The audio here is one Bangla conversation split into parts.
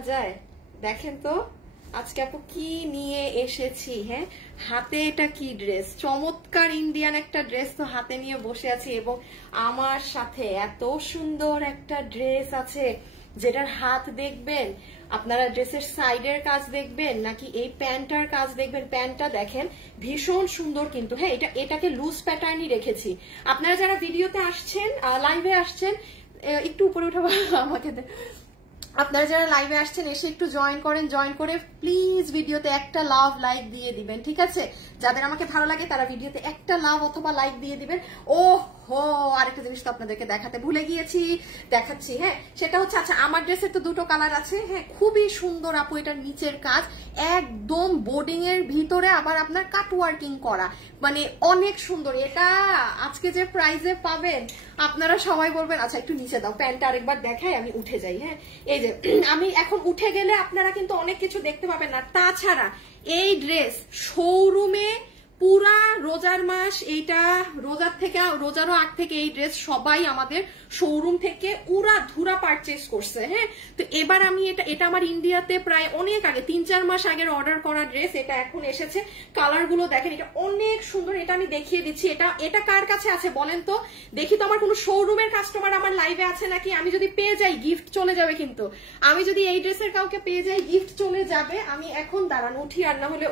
যায় দেখেন তো আজকে আপু কি নিয়ে এসেছি। হ্যাঁ, হাতে এটা কি ড্রেস, চমৎকার ইন্ডিয়ান একটা ড্রেস তো হাতে নিয়ে বসে আছি এবং আমার সাথে এত সুন্দর একটা ড্রেস আছে যেটার হাত দেখবেন আপনারা, ড্রেসের সাইডের কাজ দেখবেন নাকি এই প্যান্টটার কাজ দেখবেন। প্যান্টটা দেখেন ভীষণ সুন্দর কিন্তু। হ্যাঁ, এটাকে লুজ প্যাটার্নই রেখেছি। আপনারা যারা ভিডিওতে আসছেন, লাইভে আসছেন, একটু উপরে উঠাবো আমাকে। আপনারা যারা লাইভে আসছেন এসে একটু জয়েন করেন, জয়েন করে প্লিজ ভিডিওতে একটা লাভ লাইক দিয়ে দিবেন, ঠিক আছে? যাদের আমাকে ভালো লাগে তারা ভিডিওতে একটা লাভ অথবা লাইক দিয়ে দিবেন। ও হো, আরেকটা জিনিস তো আপনাদেরকে দেখাতে ভুলে গিয়েছি, দেখাচ্ছি। হ্যাঁ, সেটা হচ্ছে, আচ্ছা আমার ড্রেসের তো দুটো কালার আছে। হ্যাঁ, খুবই সুন্দর আপু, এটার নিচের কাজ একদম বোর্ডিং এর ভিতরে আবার আপনার কাট ওয়ার্কিং করা, মানে অনেক সুন্দর। এটা আজকে যে প্রাইজে পাবেন আপনারা সবাই বলবেন আচ্ছা একটু নিচে দাও, প্যান্টটা আরেকবার দেখাই, আমি উঠে যাই। হ্যাঁ, এই যে আমি এখন উঠে গেলে আপনারা কিন্তু অনেক কিছু দেখতে পাবেন না। তাছাড়া এই ড্রেস শোরুমে পুরা রোজার মাস, এইটা রোজারও আগ থেকে এই ড্রেস সবাই আমাদের শোরুম থেকে উড়া ধুরা পারচেস করছে। হ্যাঁ, তো এবার আমি এটা আমার ইন্ডিয়াতে প্রায় অনেক আগে ৩-৪ মাস আগের অর্ডার করা ড্রেস, এটা এখন এসেছে। কালার গুলো দেখেন, এটা অনেক সুন্দর। এটা আমি দেখিয়ে দিচ্ছি। এটা কার কাছে আছে বলেন তো দেখি তো, আমার কোনো শোরুমের কাস্টমার আমার লাইভে আছে নাকি? আমি যদি পেয়ে যাই গিফট চলে যাবে, কিন্তু আমি যদি এই ড্রেসের কাউকে পেয়ে যাই গিফট চলে যাবে। আমি এখন দাঁড়ান উঠি, আর না হলে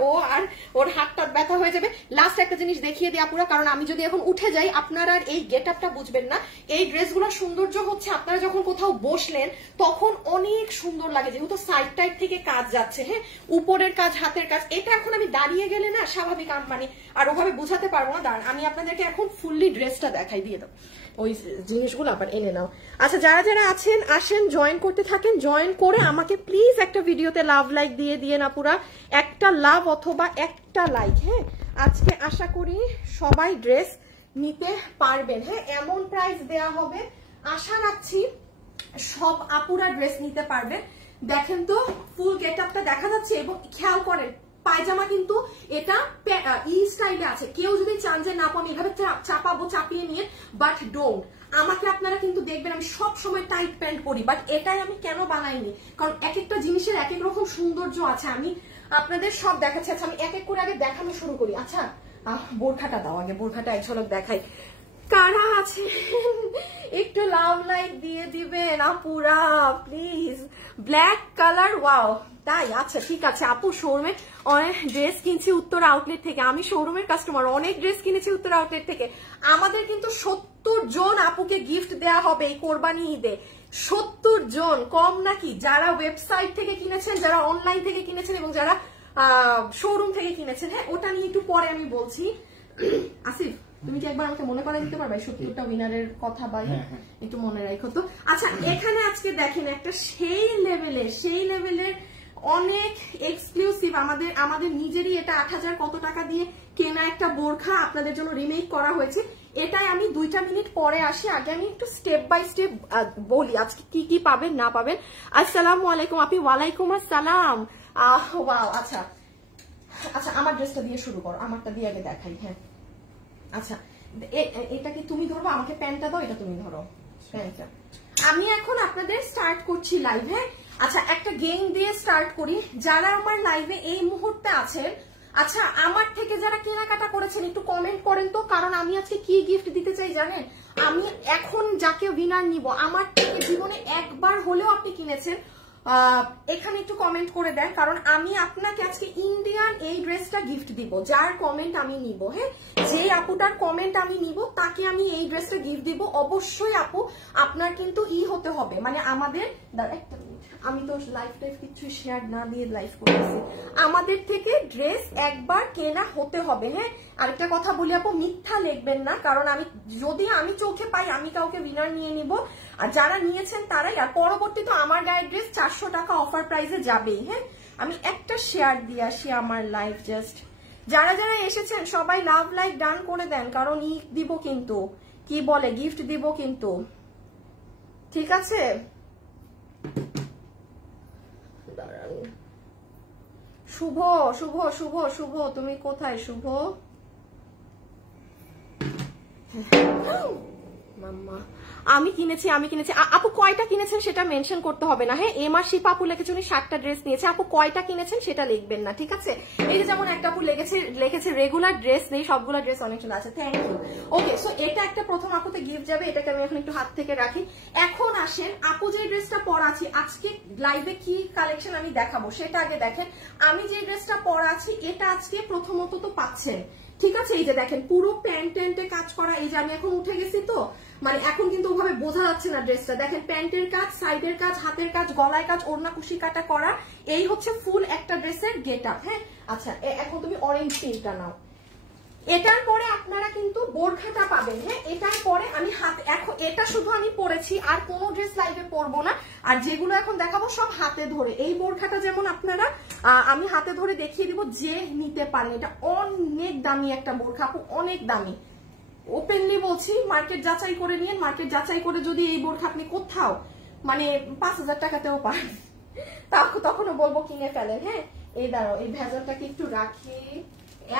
ওর হাতটা ব্যথা হয়ে যাবে। লাস্ট একটা জিনিস দেখিয়ে দেয়া পুরো, কারণ আমি যদি এখন উঠে যাই আপনারা আর এই গেট আপটা বুঝবেন না। এই ড্রেসগুলোর সৌন্দর্য হচ্ছে আপনারা যখন কোথাও বসলেন তখন অনেক সুন্দর লাগে, যেহেতু সাইড টাইড থেকে কাজ যাচ্ছে। হ্যাঁ, উপরের কাজ, হাতের কাজ। এটা এখন আমি দাঁড়িয়ে গেলে না স্বাভাবিক মানে আর ওভাবে বুঝাতে পারবো না। দাঁড়ান আমি আপনাদেরকে এখন ফুললি ড্রেসটা দেখাই, দিয়ে দাও ওই জিনিসগুলো আবার এনে নাও। আচ্ছা, যারা যারা আছেন আসেন, জয়েন করতে থাকেন। জয়েন করে আমাকে প্লিজ একটা ভিডিওতে লাভ লাইক দিয়ে না, পুরা একটা লাভ অথবা একটা লাইক। হ্যাঁ, আজকে আশা করি সবাই ড্রেস নিতে পারবেন। হ্যাঁ, এমন প্রাইস দেয়া হবে, আশা রাখছি সব আপুরা ড্রেস নিতে পারবেন। দেখেন তো ফুল গেট আপটা দেখা যাচ্ছে, এবং খেয়াল করেন পায়জামা কিন্তু এটা ই স্টাইলে আছে। কেউ যদি চান যে না আমি এভাবে চাপাবো, চাপিয়ে নিয়ে, বাট ডোন্ট। আমাকে আপনারা কিন্তু দেখবেন আমি সব সময় টাইট প্যান্ট পরি, বাট এটাই আমি কেন বানাইনি, কারণ এক একটা জিনিসের এক এক রকম সৌন্দর্য আছে। আমি আপনাদের সব দেখাচ্ছি। আচ্ছা, আমি এক এক করে আগে দেখানো শুরু করি। আচ্ছা, বোরখাটা দাও আগে, বোরখাটা এক ঝলক দেখাই। কারা আছে একটু লাভ লাইক দিয়ে দিবেন আপুরা প্লিজ। ব্ল্যাক কালার, ওয়াও, তাই? আচ্ছা ঠিক আছে আপু, শোরুমে অনেক ড্রেস কিনছি উত্তর আউটলেট থেকে। আমি শোরুমের কাস্টমার, অনেক ড্রেস কিনেছি উত্তর আউটলেট থেকে। আমাদের কিন্তু ৭০ জন আপুকে গিফট দেয়া হবে এই কোরবানি ঈদে। ৭০ জন, কম নাকি? যারা ওয়েবসাইট থেকে কিনেছেন, যারা অনলাইন থেকে কিনেছেন এবং যারা শোরুম থেকে কিনেছেন। হ্যাঁ, ওটা নিয়ে একটু পরে আমি বলছি। আসিফ, তুমি কি একবার আমাকে মনে করাই দিতে পারবে ৭০টা উইনারের কথা? বা একটু মনে রাখো তো। আচ্ছা, এখানে আজকে দেখেন একটা সেই লেভেলের অনেক এক্সক্লুসিভ, আমাদের নিজেরই এটা ৮০০০ কত টাকা দিয়ে কেনা একটা বোরখা আপনাদের জন্য রিমেক করা হয়েছে। এটাই আমি ২টা মিনিট পরে আসি। আগে আমি একটু স্টেপ বাই স্টেপ বলি আজকে কি কি পাবেন না পাবেন। আসসালামু আলাইকুম আপি। ওয়ালাইকুম আসসালাম। ওয়াও, আচ্ছা আচ্ছা, আমার ড্রেসটা দিয়ে শুরু করো, আমারটা দিয়ে আগে দেখাই। হ্যাঁ, আচ্ছা এটা কি তুমি ধরবো? আমাকে প্যান্টটা দাও, এটা তুমি ধরো প্যান্টটা। আমি এখন আপনাদের স্টার্ট করছি লাইভ। হ্যাঁ, আচ্ছা একটা গেম দিয়ে স্টার্ট করি। যারা আমার লাইভে এই মুহূর্তে আছেন, আচ্ছা আমার থেকে যারা কেনাকাটা করেছেন একটু কমেন্ট করেন তো, কারণ আমি আজকে কি গিফট দিতে চাই জানেন? আমি এখন যাকে উইনার নিব, আমার থেকে জীবনে একবার হলেও আপনি কিনেছেন, এখানে একটু কমেন্ট করে দেন, কারণ আমি আপনাকে আজকে ইন্ডিয়ান এই ড্রেসটা গিফট দিব। যার কমেন্ট আমি নিব, হ্যাঁ, যে আপুটার কমেন্ট আমি নিব তাকে আমি এই ড্রেসটা গিফট দিব। অবশ্যই আপু আপনার কিন্তু হতে হবে, মানে আমাদের একটা মিনিট, আমি তো লাইফ কিছু শেয়ার না দিয়ে লাইভ করেছি। আমাদের থেকে ড্রেস একবার কেনা হতে হবে। হ্যাঁ, আরেকটা কথা বলি আপু, মিথ্যা লিখবেন না, কারণ যদি আমি চোখে পাই আমি কাউকে উইনার নিয়ে নিব, আর যারা নিয়েছেন তারাই। আর পরবর্তী তো আমার গায়ের ড্রেস ৪০০ টাকা অফার প্রাইসে যাবেই। হ্যাঁ, আমি একটা শেয়ার দিয়ে আসি আমার লাইভ। জাস্ট যারা যারা এসেছেন সবাই লাভ লাইক ডান করে দেন, কারণ দিব কিন্তু, কি বলে, গিফট দিব কিন্তু, ঠিক আছে? শুভ শুভ শুভ শুভ, তুমি কোথায় শুভ? মাম্মা আমি কিনেছি আপু কয়টা কিনেছেন সেটা মেনশন করতে হবে না, হ্যাঁ। এমা শিপা আপু লিখেছে উনি 60টা ড্রেস নিয়েছে, আপু কয়টা কিনেছেন সেটা লিখবেন না, ঠিক আছে। এই যে যেমন একটা আপু লিখেছে রেগুলার ড্রেস নেই, সবগুলো ড্রেস অনেক সুন্দর আছে, থ্যাংক ইউ। ওকে, সো এটা একটা প্রথম আপুতে গিফট যাবে, এটাকে আমি এখন একটু হাত থেকে রাখি। এখন আসেন আপু যে ড্রেসটা পরা আছি আজকে লাইভে কি কালেকশন আমি দেখাবো সেটা আগে দেখেন। আমি যে ড্রেসটা পরা আছি এটা আজকে প্রথমত তো পাচ্ছেন, ঠিক আছে। এই যে দেখেন পুরো প্যান্টে কাজ করা, এই যে আমি এখন উঠে গেছি তো মানে এখন কিন্তু ওভাবে বোঝা যাচ্ছে না ড্রেসটা, দেখেন প্যান্টের কাজ, সাইডের কাজ, হাতের কাজ, গলায় কাজ, ওড়না কুশি কাটা করা, এই হচ্ছে ফুল একটা ড্রেসের গেট আপ, হ্যাঁ। আচ্ছা এখন তুমি অরেঞ্জ পিঙ্কটা নাও। এটার পরে আপনারা কিন্তু বোরখাটা পাবেন, হ্যাঁ। এটার পরে আমি এখন এটা শুধু আমি পরেছি, আর কোনো ড্রেস লাইভে পরবো না, আর যেগুলো এখন দেখাবো সব হাতে ধরে। এই বোরখাটা যেমন আপনারা আমি হাতে ধরে দেখিয়ে দিব, যে নিতে পারেন এটা অনেক দামি একটা বোরখা আপু, অনেক দামি, ওপেনলি বলছি। মার্কেট যাচাই করে নিন, মার্কেট যাচাই করে যদি এই বোরখা আপনি কোথাও মানে 5000 টাকাতেও পান তখনও বলবো কিনে ফেলেন, হ্যাঁ। এই দাঁড়াও, এই ভেজালটাকে একটু রাখি,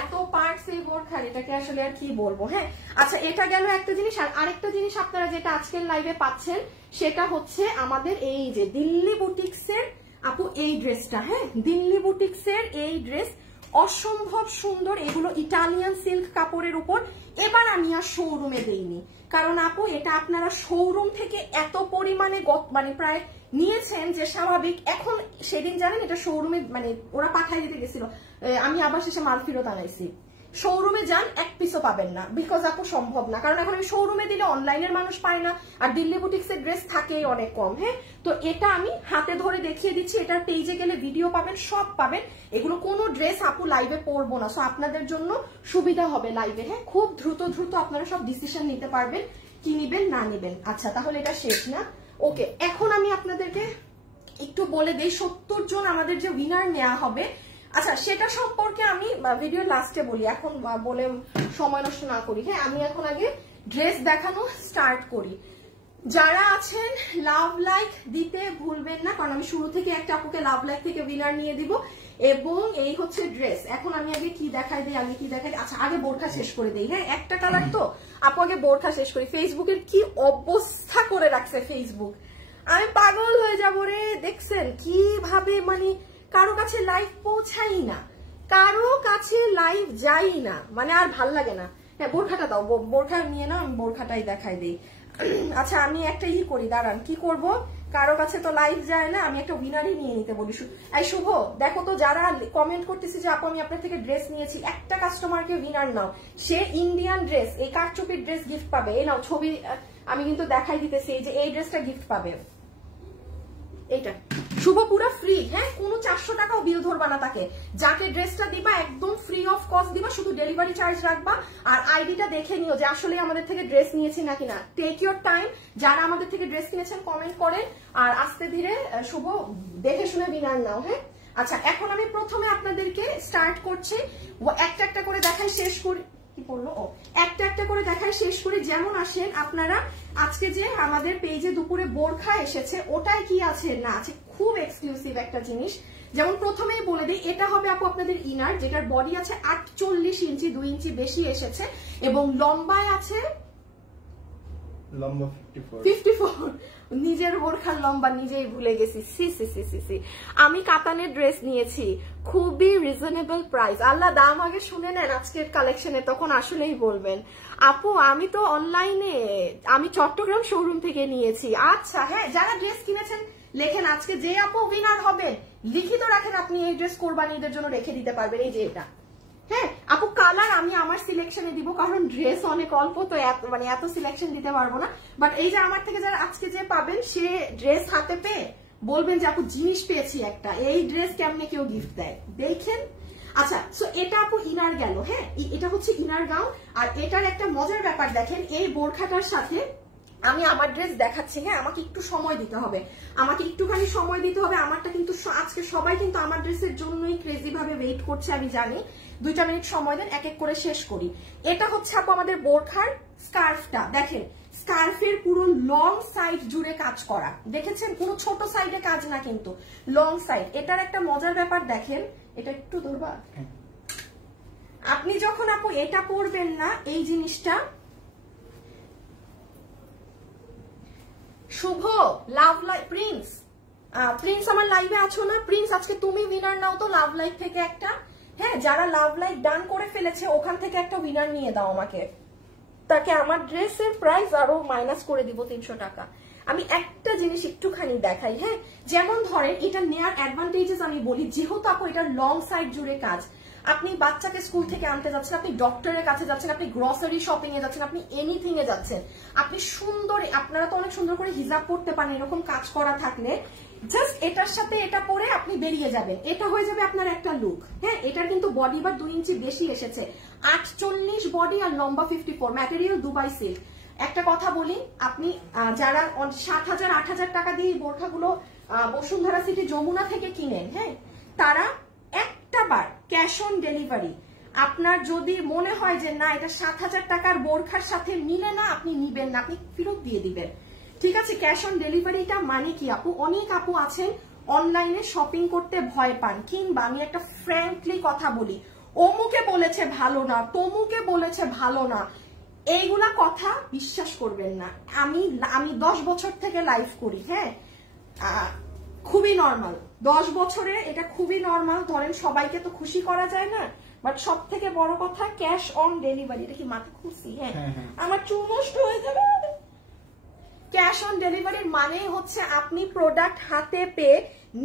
এত পার্টস এই বোরখার, এটাকে আসলে আর কি বলবো, হ্যাঁ। আচ্ছা এটা গেল একটা জিনিস, আর আরেকটা জিনিস আপনারা যেটা আজকের লাইভে পাচ্ছেন সেটা হচ্ছে আমাদের এই যে দিল্লি বুটিক্সের আপু এই ড্রেসটা, হ্যাঁ। দিল্লি বুটিক্সের এই ড্রেস অসম্ভব সুন্দর, এগুলো ইটালিয়ান সিল্ক কাপড়ের উপর। এবার আমি আর শোরুমে দেইনি, কারণ আপু এটা আপনারা শোরুম থেকে এত পরিমাণে মানে প্রায় নিয়েছেন যে স্বাভাবিক। এখন সেদিন জানেন এটা শোরুমে মানে ওরা পাঠাই দিতে গেছিল, আমি আবার শেষে মাল ফেরত আনাইছি। শোরুমে যান এক পিসও পাবেন না, বিকজ আপু সম্ভব না, কারণ এখন শোরুমে দিলে অনলাইনের মানুষ পায় না, আর দিল্লি বুটিক্সের ড্রেস থাকেই অনেক কম, হ্যাঁ। তো এটা আমি হাতে ধরে দেখিয়ে দিচ্ছি, এটার পেজে গেলে ভিডিও পাবেন, সব পাবেন। এগুলো কোনো ড্রেস আপু লাইভে পরবো না, সো আপনাদের জন্য সুবিধা হবে লাইভে, হ্যাঁ। খুব দ্রুত আপনারা সব ডিসিশন নিতে পারবেন কি নিবেন না নিবেন। আচ্ছা তাহলে এটা শেষ না, ওকে। এখন আমি আপনাদেরকে একটু বলে দেই 70 জন আমাদের যে উইনার নেওয়া হবে, আচ্ছা সেটা সম্পর্কে আমি ভিডিও লাস্টে বলি, এখন বলে সময় নষ্ট না করি, হ্যাঁ। আমি এখন আগে ড্রেস দেখানো স্টার্ট করি। যারা আছেন লাভ লাইক দিতে ভুলবেন না, কারণ আমি শুরু থেকে একটা আপুকে লাভ লাইক থেকে উইনার নিয়ে দিব। এবং এই হচ্ছে ড্রেস। এখন আমি আগে কি দেখাই দিই, আচ্ছা আগে বোরখা শেষ করে দিই, হ্যাঁ। একটা কালার তো আপু, আগে বোরখা শেষ করি। ফেসবুকের কি অবস্থা করে রাখছে ফেসবুক, আমি পাগল হয়ে যাবো রে। দেখছেন কিভাবে মানে কারো কাছে লাইভ পৌঁছাই না, কারো কাছে লাইভ যাই না, মানে আর ভাল লাগে না। হ্যাঁ বোরখাটা দাও, বোরখা নিয়ে না, আমি বোরখাটাই দেখাই দিই। আচ্ছা আমি একটা করি, দাঁড়ান কি করব, কারো কাছে তো লাইভ যায় না, আমি একটা উইনারই নিয়ে নিতে বলি। এই শুভ দেখো তো, যারা কমেন্ট করতেছি যে আপু আমি আপনার থেকে ড্রেস নিয়েছি, একটা কাস্টমারকে উইনার নাও, সে ইন্ডিয়ান ড্রেস এই কারচুপির ড্রেস গিফট পাবে। এই নাও ছবি আমি কিন্তু দেখাই দিতেছি, এই যে এই ড্রেসটা গিফট পাবে, এইটা শুভ পুরো ফ্রি, হ্যাঁ। কোনো 400 টাকাও বিল ধরবা না তাকে, যাকে ড্রেসটা দিবা একদম ফ্রি অফ কস্ট দিবা, শুধু ডেলিভারি চার্জ রাখবা। আর আইডিটা দেখে নিও যে আসলে আমাদের থেকে ড্রেস নিয়েছি নাকি না, টেক ইউর টাইম। যারা আমাদের থেকে ড্রেস কিনেছেন কমেন্ট করেন, আর আস্তে ধীরে শুভ দেখে শুনে বিনার নাও, হ্যাঁ। আচ্ছা এখন আমি প্রথমে আপনাদেরকে স্টার্ট করছি, একটা একটা করে দেখাই শেষ করি, কি পড়লো ও একটা একটা করে দেখাই শেষ করি। যেমন আসেন আপনারা আজকে যে আমাদের পেজে দুপুরে বোরখা এসেছে, ওটাই কি আছে না আছে, খুব এক্সক্লুসিভ একটা জিনিস। যেমন প্রথমেই বলে দিই, এটা হবে আপু আপনাদের ইনার, যেটার বডি আছে 48 ইঞ্চি, 2 ইঞ্চি বেশি এসেছে, এবং লম্বায় আছে লম্বা 54। নিজের বোরখার লম্বা নিজেই ভুলে গেছি, সি সি সি সি সি। আমি কাতানের ড্রেস নিয়েছি, খুবই রিজনেবল প্রাইস। আল্লাহ দাম আগে শুনে নেন আজকের কালেকশনে, তখন আসলেই বলবেন। আপু আমি তো অনলাইনে, আমি চট্টগ্রাম শোরুম থেকে নিয়েছি। আচ্ছা হ্যাঁ, যারা ড্রেস কিনেছেন লেখেন, আজকে যে আপু উইনার হবে লিখিত রাখেন, আপনি এই ড্রেস কোরবানিদের জন্য রেখে দিতে পারবেন। এই যে এটা, হ্যাঁ আপু কালার আমি আমার সিলেকশনে দিব, কারণ ড্রেস অনেক অল্প তো মানে এত সিলেকশন দিতে পারবো না। বাট এই যে আমার থেকে যারা আজকে যে পাবেন, সে ড্রেস হাতে পেয়ে বলবেন যে আপু জিনিস পেয়েছি একটা, এই ড্রেস কেমনে কেউ গিফট দেয় দেখেন। আচ্ছা সো এটা আপু ইনার গেল, হ্যাঁ এটা হচ্ছে ইনার গাউন। আর এটার একটা মজার ব্যাপার দেখেন, এই বোরখাটার সাথে আমি আমার ড্রেস দেখাচ্ছি, হ্যাঁ আমাকে একটু সময় দিতে হবে, আমাকে একটুখানি সময় দিতে হবে। আমারটা কিন্তু আজকে সবাই কিন্তু আমার ড্রেসের জন্যই ক্রেজি ভাবে ওয়েট করছে, আমি জানি। 2 মিনিট সময় দেন, এক এক করে শেষ করি। এটা হচ্ছে আপু আমাদের বোরখার স্কার্ফটা, দেখেন স্কার্ফের পুরো লং সাইড জুড়ে কাজ করা, দেখেছেন কোনো ছোট সাইডে কাজ না, কিন্তু লং সাইড। এটার একটা মজার ব্যাপার দেখেন, এটা একটু ধরবা, আপনি যখন আপু এটা পরবেন না, এই জিনিসটা শুভ, লাভ লাইফ, প্রিন্স, প্রিন্স আমার লাইভে আছো না? প্রিন্স আজকে তুমি উইনার নাও তো লাভ লাইফ থেকে একটা। হ্যাঁ, যারা লাভ লাইফ ডান করে ফেলেছে ওখান থেকে একটা উইনার নিয়ে দাও আমাকে, তাকে আমার ড্রেসের প্রাইস আরো মাইনাস করে দিব 300 টাকা। আমি একটা জিনিস একটুখানি দেখাই। হ্যাঁ, যেমন ধরেন এটা নেয়ার অ্যাডভান্টেজেস আমি বলি, যেহেতু আপু এটা লং সাইড জুড়ে কাজ, আপনি বাচ্চাকে স্কুল থেকে আনতে যাচ্ছেন, আপনি ডক্টরের কাছে যাচ্ছেন, আপনি গ্রসারি শপিং এ যাচ্ছেন, আপনি এনিথিং এ যাচ্ছেন, আপনি সুন্দর, আপনারা তো অনেক সুন্দর করে হিজাব পড়তে পারেন, এরকম কাজ করা থাকলে জাস্ট এটার সাথে এটা পরে আপনি বেরিয়ে যাবেন, এটা হয়ে যাবে আপনার একটা লুক। হ্যাঁ, এটার কিন্তু বডি বার 2 ইঞ্চি বেশি এসেছে, 48 বডি আর লম্বা 54, ম্যাটেরিয়াল দুবাই সিল্ক। একটা কথা বলি, আপনি যারা 7,000 8,000 টাকা দিয়ে বোরখাগুলো বসুন্ধরা সিটি যমুনা থেকে কিনেন, হ্যাঁ, তারা একটা বার ক্যাশ অন ডেলিভারি, আপনার যদি মনে হয় যে না এটা 7,000 টাকার বোরখার সাথে মিলে না, আপনি নিবেন না, আপনি ফেরত দিয়ে দিবেন, ঠিক আছে? ক্যাশ অন ডেলিভারিটা মানে কি আপু, অনেক আপু আছেন অনলাইনে শপিং করতে ভয় পান, কিংবা আমি একটা ফ্র্যাঙ্কলি কথা বলি, অমুকে বলেছে ভালো না, তমুকে বলেছে ভালো না, এইগুলা কথা বিশ্বাস করবেন না। আমি 10 বছর থেকে লাইভ করি, হ্যাঁ, খুবই নর্মাল, 10 বছরে এটা খুবই নর্মাল। ধরেন সবাইকে তো খুশি করা যায় না, বাট সব থেকে বড় কথা ক্যাশ অন ডেলিভারি। এটা কি মাথা খুশি? হ্যাঁ, আমার চুল নষ্ট হয়ে যাবে। ক্যাশ অন ডেলিভারির মানে হচ্ছে আপনি প্রোডাক্ট হাতে পেয়ে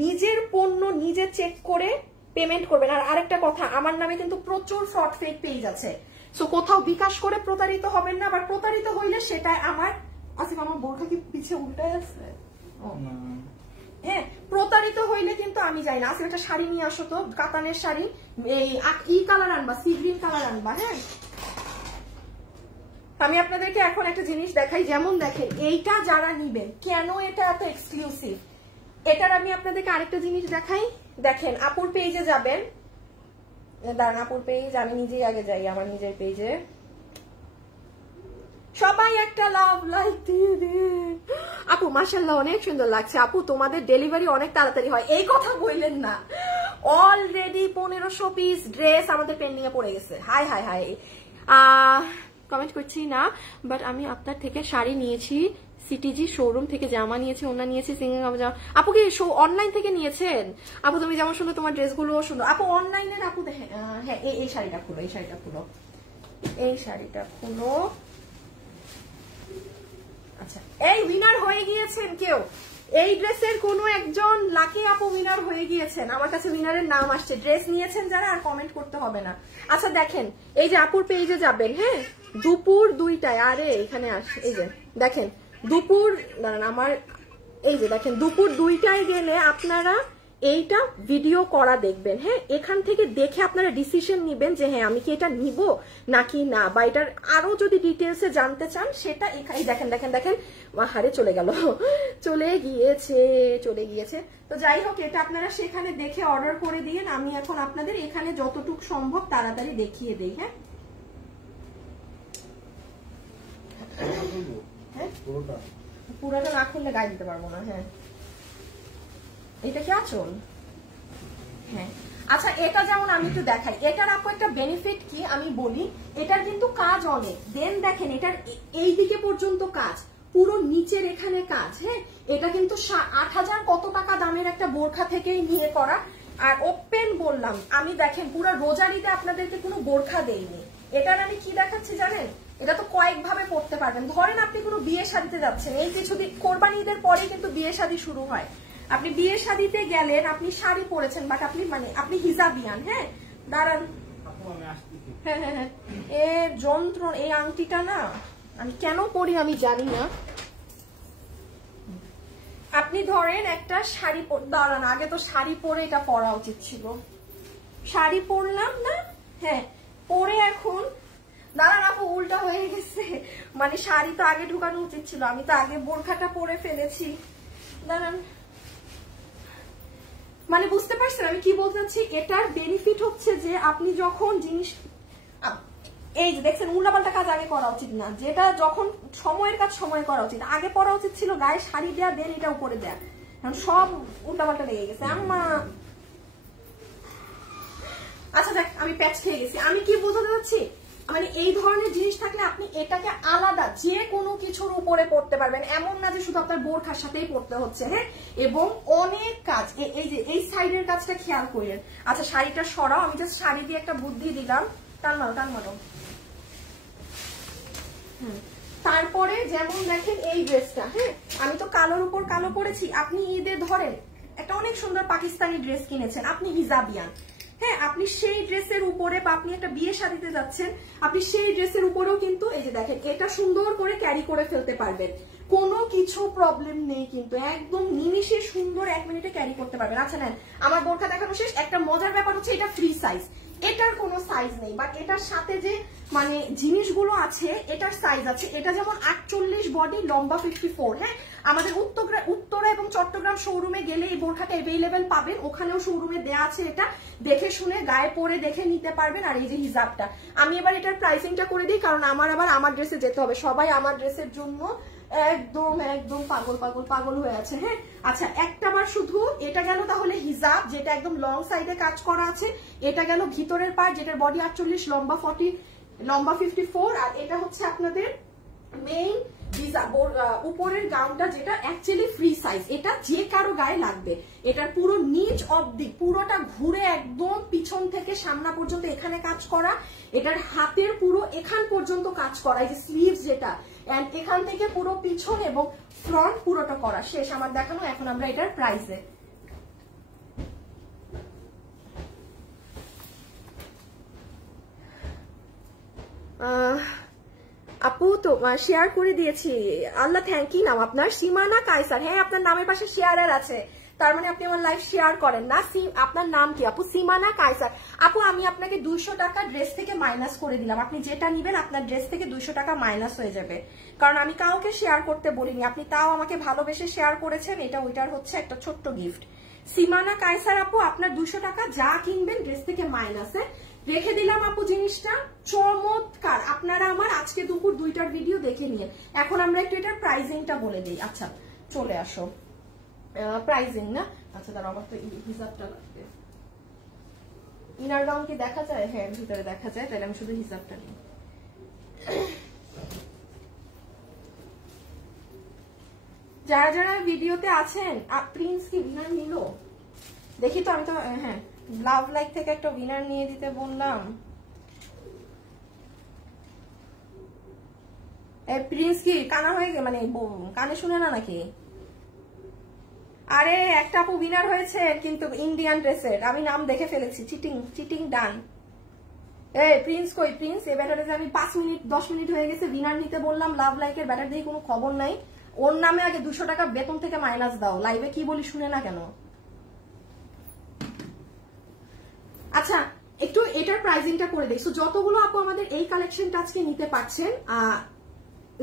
নিজের পণ্য নিজে চেক করে পেমেন্ট করবেন। আর আরেকটা কথা, আমার নামে কিন্তু প্রচুর ফ্রড ফেক পেজ আছে, সো কোথাও বিকাশ করে প্রতারিত হবেন না, আবার প্রতারিত হইলে সেটা আমার আসিফ, আমার বোরখা কি পিছিয়ে উল্টায় আছে? হ্যাঁ, প্রতারিত হইলে কিন্তু আমি যাই না। আসিফ একটা শাড়ি নিয়ে আসো তো, কাতানের শাড়ি, এই কালার আনবা, সি গ্রিন কালার আনবা। হ্যাঁ, আমি আপনাদেরকে এখন একটা জিনিস দেখাই, যেমন দেখেন এইটা যারা নিবেন, কেন এটা এত এক্সক্লুসিভ, এটার আমি আপনাদেরকে আরেকটা জিনিস দেখাই। দেখেন আপুর পেজে যাবেন, দাঁড়ান আপুর পেজ, আমি নিজেই আগে যাই আমার নিজের পেজে, সবাই একটা লাভ লাইক দিয়ে দিন। আপু মাশাআল্লাহ অনেক সুন্দর লাগছে। আপু তোমাদের ডেলিভারি অনেক তাড়াতাড়ি হয়, এই কথা বললেন না, অলরেডি 1500 পিস ড্রেস আমাদের পেন্ডিং এ পড়ে গেছে। হাই হাই হাই, কমেন্ট করছি না, বাট আমি আপনার থেকে শাড়ি নিয়েছি, সিটিজি শোরুম থেকে জামা নিয়েছি, ওনা নিয়েছি, সিঙ্গেল জামা। আপু কি অনলাইন থেকে নিয়েছেন? আপু তুমি যেমন সুন্দর, তোমার ড্রেসগুলো সুন্দর। আপু অনলাইনের আপু দেখেন, হ্যাঁ এই শাড়িটা খুলো, এই শাড়িটা খুলো, এই শাড়িটা খুলো। আচ্ছা, এই উইনার হয়ে গিয়েছেন কেউ, এই ড্রেসের কোনো একজন লাকি আপু উইনার হয়ে গিয়েছেন, আমার কাছে উইনারের নাম আসছে। ড্রেস নিয়েছেন যারা আর কমেন্ট করতে হবে না। আচ্ছা দেখেন, এই যে আপুর পেজে যাবেন, হ্যাঁ, দুপুর 2টায়, আরে এখানে আসে, এই যে দেখেন দুপুর, আমার এই যে দেখেন দুপুর 2টায় গেলে আপনারা এইটা ভিডিও করা দেখবেন। হ্যাঁ, এখান থেকে দেখে আপনারা ডিসিশন নিবেন যে হ্যাঁ আমি কি এটা নিব নাকি না, বা এটার আরো যদি ডিটেলসে জানতে চান সেটা এখানে দেখেন। দেখেন দেখেন, হারে চলে গেল, চলে গিয়েছে। তো যাই হোক, এটা আপনারা সেখানে দেখে অর্ডার করে দিয়েন। আমি এখন আপনাদের এখানে যতটুকু সম্ভব তাড়াতাড়ি দেখিয়ে দেই। হ্যাঁ, পুরোটা না খুললে গায়ে দিতে পারবো না। হ্যাঁ, এটা কি আঁচল? হ্যাঁ, আচ্ছা এটা যেমন আমি একটু দেখাই, এটার আপু একটা বেনিফিট কি আমি বলি, এটার কিন্তু কাজ অনেক। দেন দেখেন এটার এই দিকে পর্যন্ত কাজ, পুরো নিচের এখানে কাজ। হ্যাঁ, এটা কিন্তু 8,000 কত টাকা দামের একটা বোরখা থেকেই নিয়ে করা। আর ওপেন বললাম আমি, দেখেন পুরো রোজারিতে আপনাদেরকে কোনো বোরখা দেইনি। এটার আমি কি দেখাচ্ছি জানেন, এটা তো কয়েক ভাবে পড়তে পারবেন। ধরেন আপনি কোনো বিয়ে শাদীতে যাচ্ছেন, এই কিছুদিন কোরবানি ঈদের পরে কিন্তু বিয়ে শাদী শুরু হয়, আপনি বিয়ে শাদীতে গেলেন, আপনি শাড়ি পরেছেন, বাট আপনি আপনি হিজাবিয়ান। হ্যাঁ, দাঁড়ান, হ্যাঁ হ্যাঁ হ্যাঁ, এর যন্ত্রণ, এই আংটিটা না আমি কেন পরি আমি জানি না। আপনি ধরেন একটা শাড়ি, দাঁড়ান আগে তো শাড়ি পরে এটা পরা উচিত ছিল, শাড়ি পরলাম না, হ্যাঁ পরে এখন দাঁড়ান আপু উল্টা হয়ে গেছে, মানে শাড়ি তো আগে ঢুকানো উচিত ছিল, আমি তো আগে বোরখাটা পরে ফেলেছি। দাঁড়ান, মানে বুঝতে পারছেন আমি কি বলতে চাচ্ছি। এটার বেনিফিট হচ্ছে যে আপনি যখন জিনিস, এই যে দেখছেন উল্টাপাল্টা কাজ আগে করা উচিত না, যেটা যখন সময়ের কাজ সময় করা উচিত। আগে পরা উচিত ছিল গায়ে শাড়ি দেয়া, দেন এটা উপরে দেয়া, এখন সব উল্টাপাল্টা লেগে গেছে। আম্মা আচ্ছা দেখ, আমি প্যাচ খেয়ে গেছি। আমি কি বোঝাতে চাচ্ছি, মানে এই ধরনের জিনিস থাকলে আপনি এটাকে আলাদা যে কোনো কিছুর উপরে পড়তে পারবেন, এমন না যে শুধু আপনার বোরখার সাথেই পড়তে হচ্ছে। হ্যাঁ, এবং অনেক কাজ, এই যে এই সাইডের কাজটা খেয়াল করেন। আচ্ছা শাড়িটা সরাও, আমি জাস্ট শাড়ি দিয়ে একটা বুদ্ধি দিলাম, টান মারো। তারপরে যেমন দেখেন এই ড্রেসটা, হ্যাঁ আমি তো কালোর উপর কালো পরেছি, আপনি ঈদে ধরেন একটা অনেক সুন্দর পাকিস্তানি ড্রেস কিনেছেন, আপনি হিজাবিয়ান, হ্যাঁ আপনি সেই ড্রেসের উপরে বা আপনি একটা বিয়ে শাদীতে যাচ্ছেন, আপনি সেই ড্রেসের উপরেও কিন্তু এই যে দেখেন এটা সুন্দর করে ক্যারি করে ফেলতে পারবেন, কোনো কিছু প্রবলেম নেই, কিন্তু একদম নিমিষে সুন্দর 1 মিনিটে ক্যারি করতে পারবেন। আচ্ছা নেন, আমার বোরখা দেখানো শেষ। একটা মজার ব্যাপার হচ্ছে এটা ফ্রি সাইজ, এটার কোনো সাইজ নেই, বাট এটার সাথে যে মানে জিনিসগুলো আছে এটার সাইজ আছে। এটা যেমন 48 বডি, লম্বা 54। হ্যাঁ, আমাদের উত্তরা এবং চট্টগ্রাম শোরুমে গেলে এই বোরখাটা অ্যাভেলেবেল পাবেন, ওখানেও শোরুমে দেয়া আছে, এটা দেখে শুনে গায়ে পরে দেখে নিতে পারবেন। আর এই যে হিজাবটা, আমি এবার এটার প্রাইসিংটা করে দিই, কারণ আমার ড্রেসে যেতে হবে, সবাই আমার ড্রেসের জন্য একদম পাগল হয়ে আছে। হ্যাঁ, আচ্ছা একটা বার শুধু এটা গেল তাহলে হিজাব, যেটা একদম লং সাইডে কাজ করা আছে, এটা গেল ভিতরের পার্ট যেটার বডি 48, লম্বা 40, লম্বা 54, আর এটা হচ্ছে আপনাদের মেইন উপরের গাউনটা যেটা অ্যাকচুয়ালি ফ্রি সাইজ, এটা যে কারো গায়ে লাগবে। এটার পুরো নিচ অবধি পুরোটা ঘুরে একদম পিছন থেকে সামনা পর্যন্ত এখানে কাজ করা, এটার হাতের পুরো এখান পর্যন্ত কাজ করা, এই যে স্লিভস যেটা, এন্ড এখান থেকে পুরো পিছন এবং ফ্রন্ট পুরোটা করা শেষ আমার দেখানো। এখন আমরা এটার প্রাইসে আপু তো শেয়ার করে দিয়েছি, আল্লাহ থ্যাংক ইউ নাম আপনার সীমানা কায়সার। হ্যাঁ, আপনার নামের পাশে শেয়ারার আছে, তার মানে আপনি আমার লাইভ শেয়ার করেন না। আপনার নাম কি আপু? সীমানা কায়সার। আপু আমি আপনাকে 200 টাকা ড্রেস থেকে মাইনাস করে দিলাম, আপনি যেটা নিবেন আপনার ড্রেস থেকে 200 টাকা মাইনাস হয়ে যাবে, কারণ আমি কাউকে শেয়ার করতে বলিনি, আপনি তাও আমাকে ভালোবেসে শেয়ার করেছেন, এটা ওইটার হচ্ছে একটা ছোট্ট গিফট। সীমানা কায়সার আপু, আপনার 200 টাকা যা কিনবেন ড্রেস থেকে মাইনাসে রেখে দিলাম আপু। জিনিসটা চমৎকার, আপনারা আমার আজকে দুপুর 2টার ভিডিও দেখে নিয়ে। এখন আমরা একটু এটার প্রাইজিংটা বলে দিই। আচ্ছা চলে আসো, প্রাইজিং না, আচ্ছা দাঁড়াও আমার তো হিসাবটা লাগবে। ইনার গাউন কি দেখা যায়? হ্যাঁ ভিতরে দেখা যায়, তাহলে আমি শুধু হিসাবটা নিই। যারা যারা ভিডিওতে আছেন, প্রিন্স কি উইনার নিল দেখি তো, আমি তো হ্যাঁ লাভ লাইক থেকে একটা উইনার নিয়ে দিতে বললাম। প্রিন্স কি কানা হয়ে গে, মানে কানে শুনে না নাকি? আরে একটা আপু উইনার হয়েছে কিন্তু ইন্ডিয়ান ড্রেসের, আমি নাম দেখে ফেলেছি, চিটিং ডান। প্রিন্স কই? প্রিন্স এ ব্যাটারে যে আমি 5 মিনিট 10 মিনিট হয়ে গেছে উইনার নিতে বললাম, লাভ লাইকের ব্যাটার দিয়ে কোনো খবর নাই, ওর নামে আগে 200 টাকা বেতন থেকে মাইনাস দাও। লাইভে কি বলি শুনে না কেন? আচ্ছা একটু এটার প্রাইজিংটা করে দেই। সো যতগুলো আপু আমাদের এই কালেকশনটা আজকে নিতে পারছেন,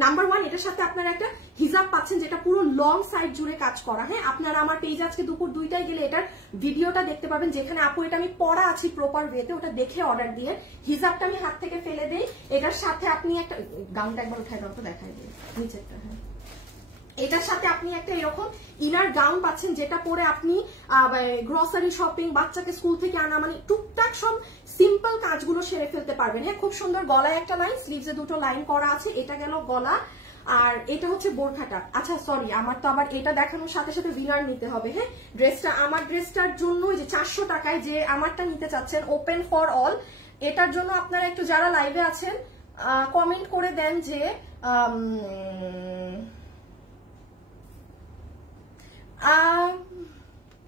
নাম্বার 1 এটার সাথে আপনারা একটা হিজাব পাচ্ছেন যেটা পুরো লং সাইড জুড়ে কাজ করা। হ্যাঁ, আপনারা আমার পেজে আজকে দুপুর 2টায় গেলে এটার ভিডিওটা দেখতে পাবেন, যেখানে আপু এটা আমি পরা আছি প্রপার ওয়েতে, ওটা দেখে অর্ডার দিয়ে হিজাবটা আমি হাত থেকে ফেলে দেই। এটার সাথে আপনি একটা গাউনটা একবার উঠাই দাও তো, দেখাই দিই নিচেরটা। হ্যাঁ, এটার সাথে আপনি একটা এরকম ইনার গাউন পাচ্ছেন যেটা পরে আপনি গ্রসারি শপিং, বাচ্চাকে স্কুল থেকে আনা, মানে টুকটাক সব সিম্পল কাজগুলো সেরে ফেলতে পারবেন। হ্যাঁ, খুব সুন্দর গলায় একটা লাইন, স্লিভসে 2টো লাইন করা আছে, এটা গেল গলা, আর এটা হচ্ছে বোরখাটা। আচ্ছা সরি, আমার তো আবার এটা দেখানোর সাথে সাথে উইনার নিতে হবে। হ্যাঁ, ড্রেসটা আমার ড্রেসটার জন্য যে 400 টাকায় যে আমারটা নিতে চাচ্ছেন, ওপেন ফর অল, এটার জন্য আপনারা একটু যারা লাইভে আছেন কমেন্ট করে দেন যে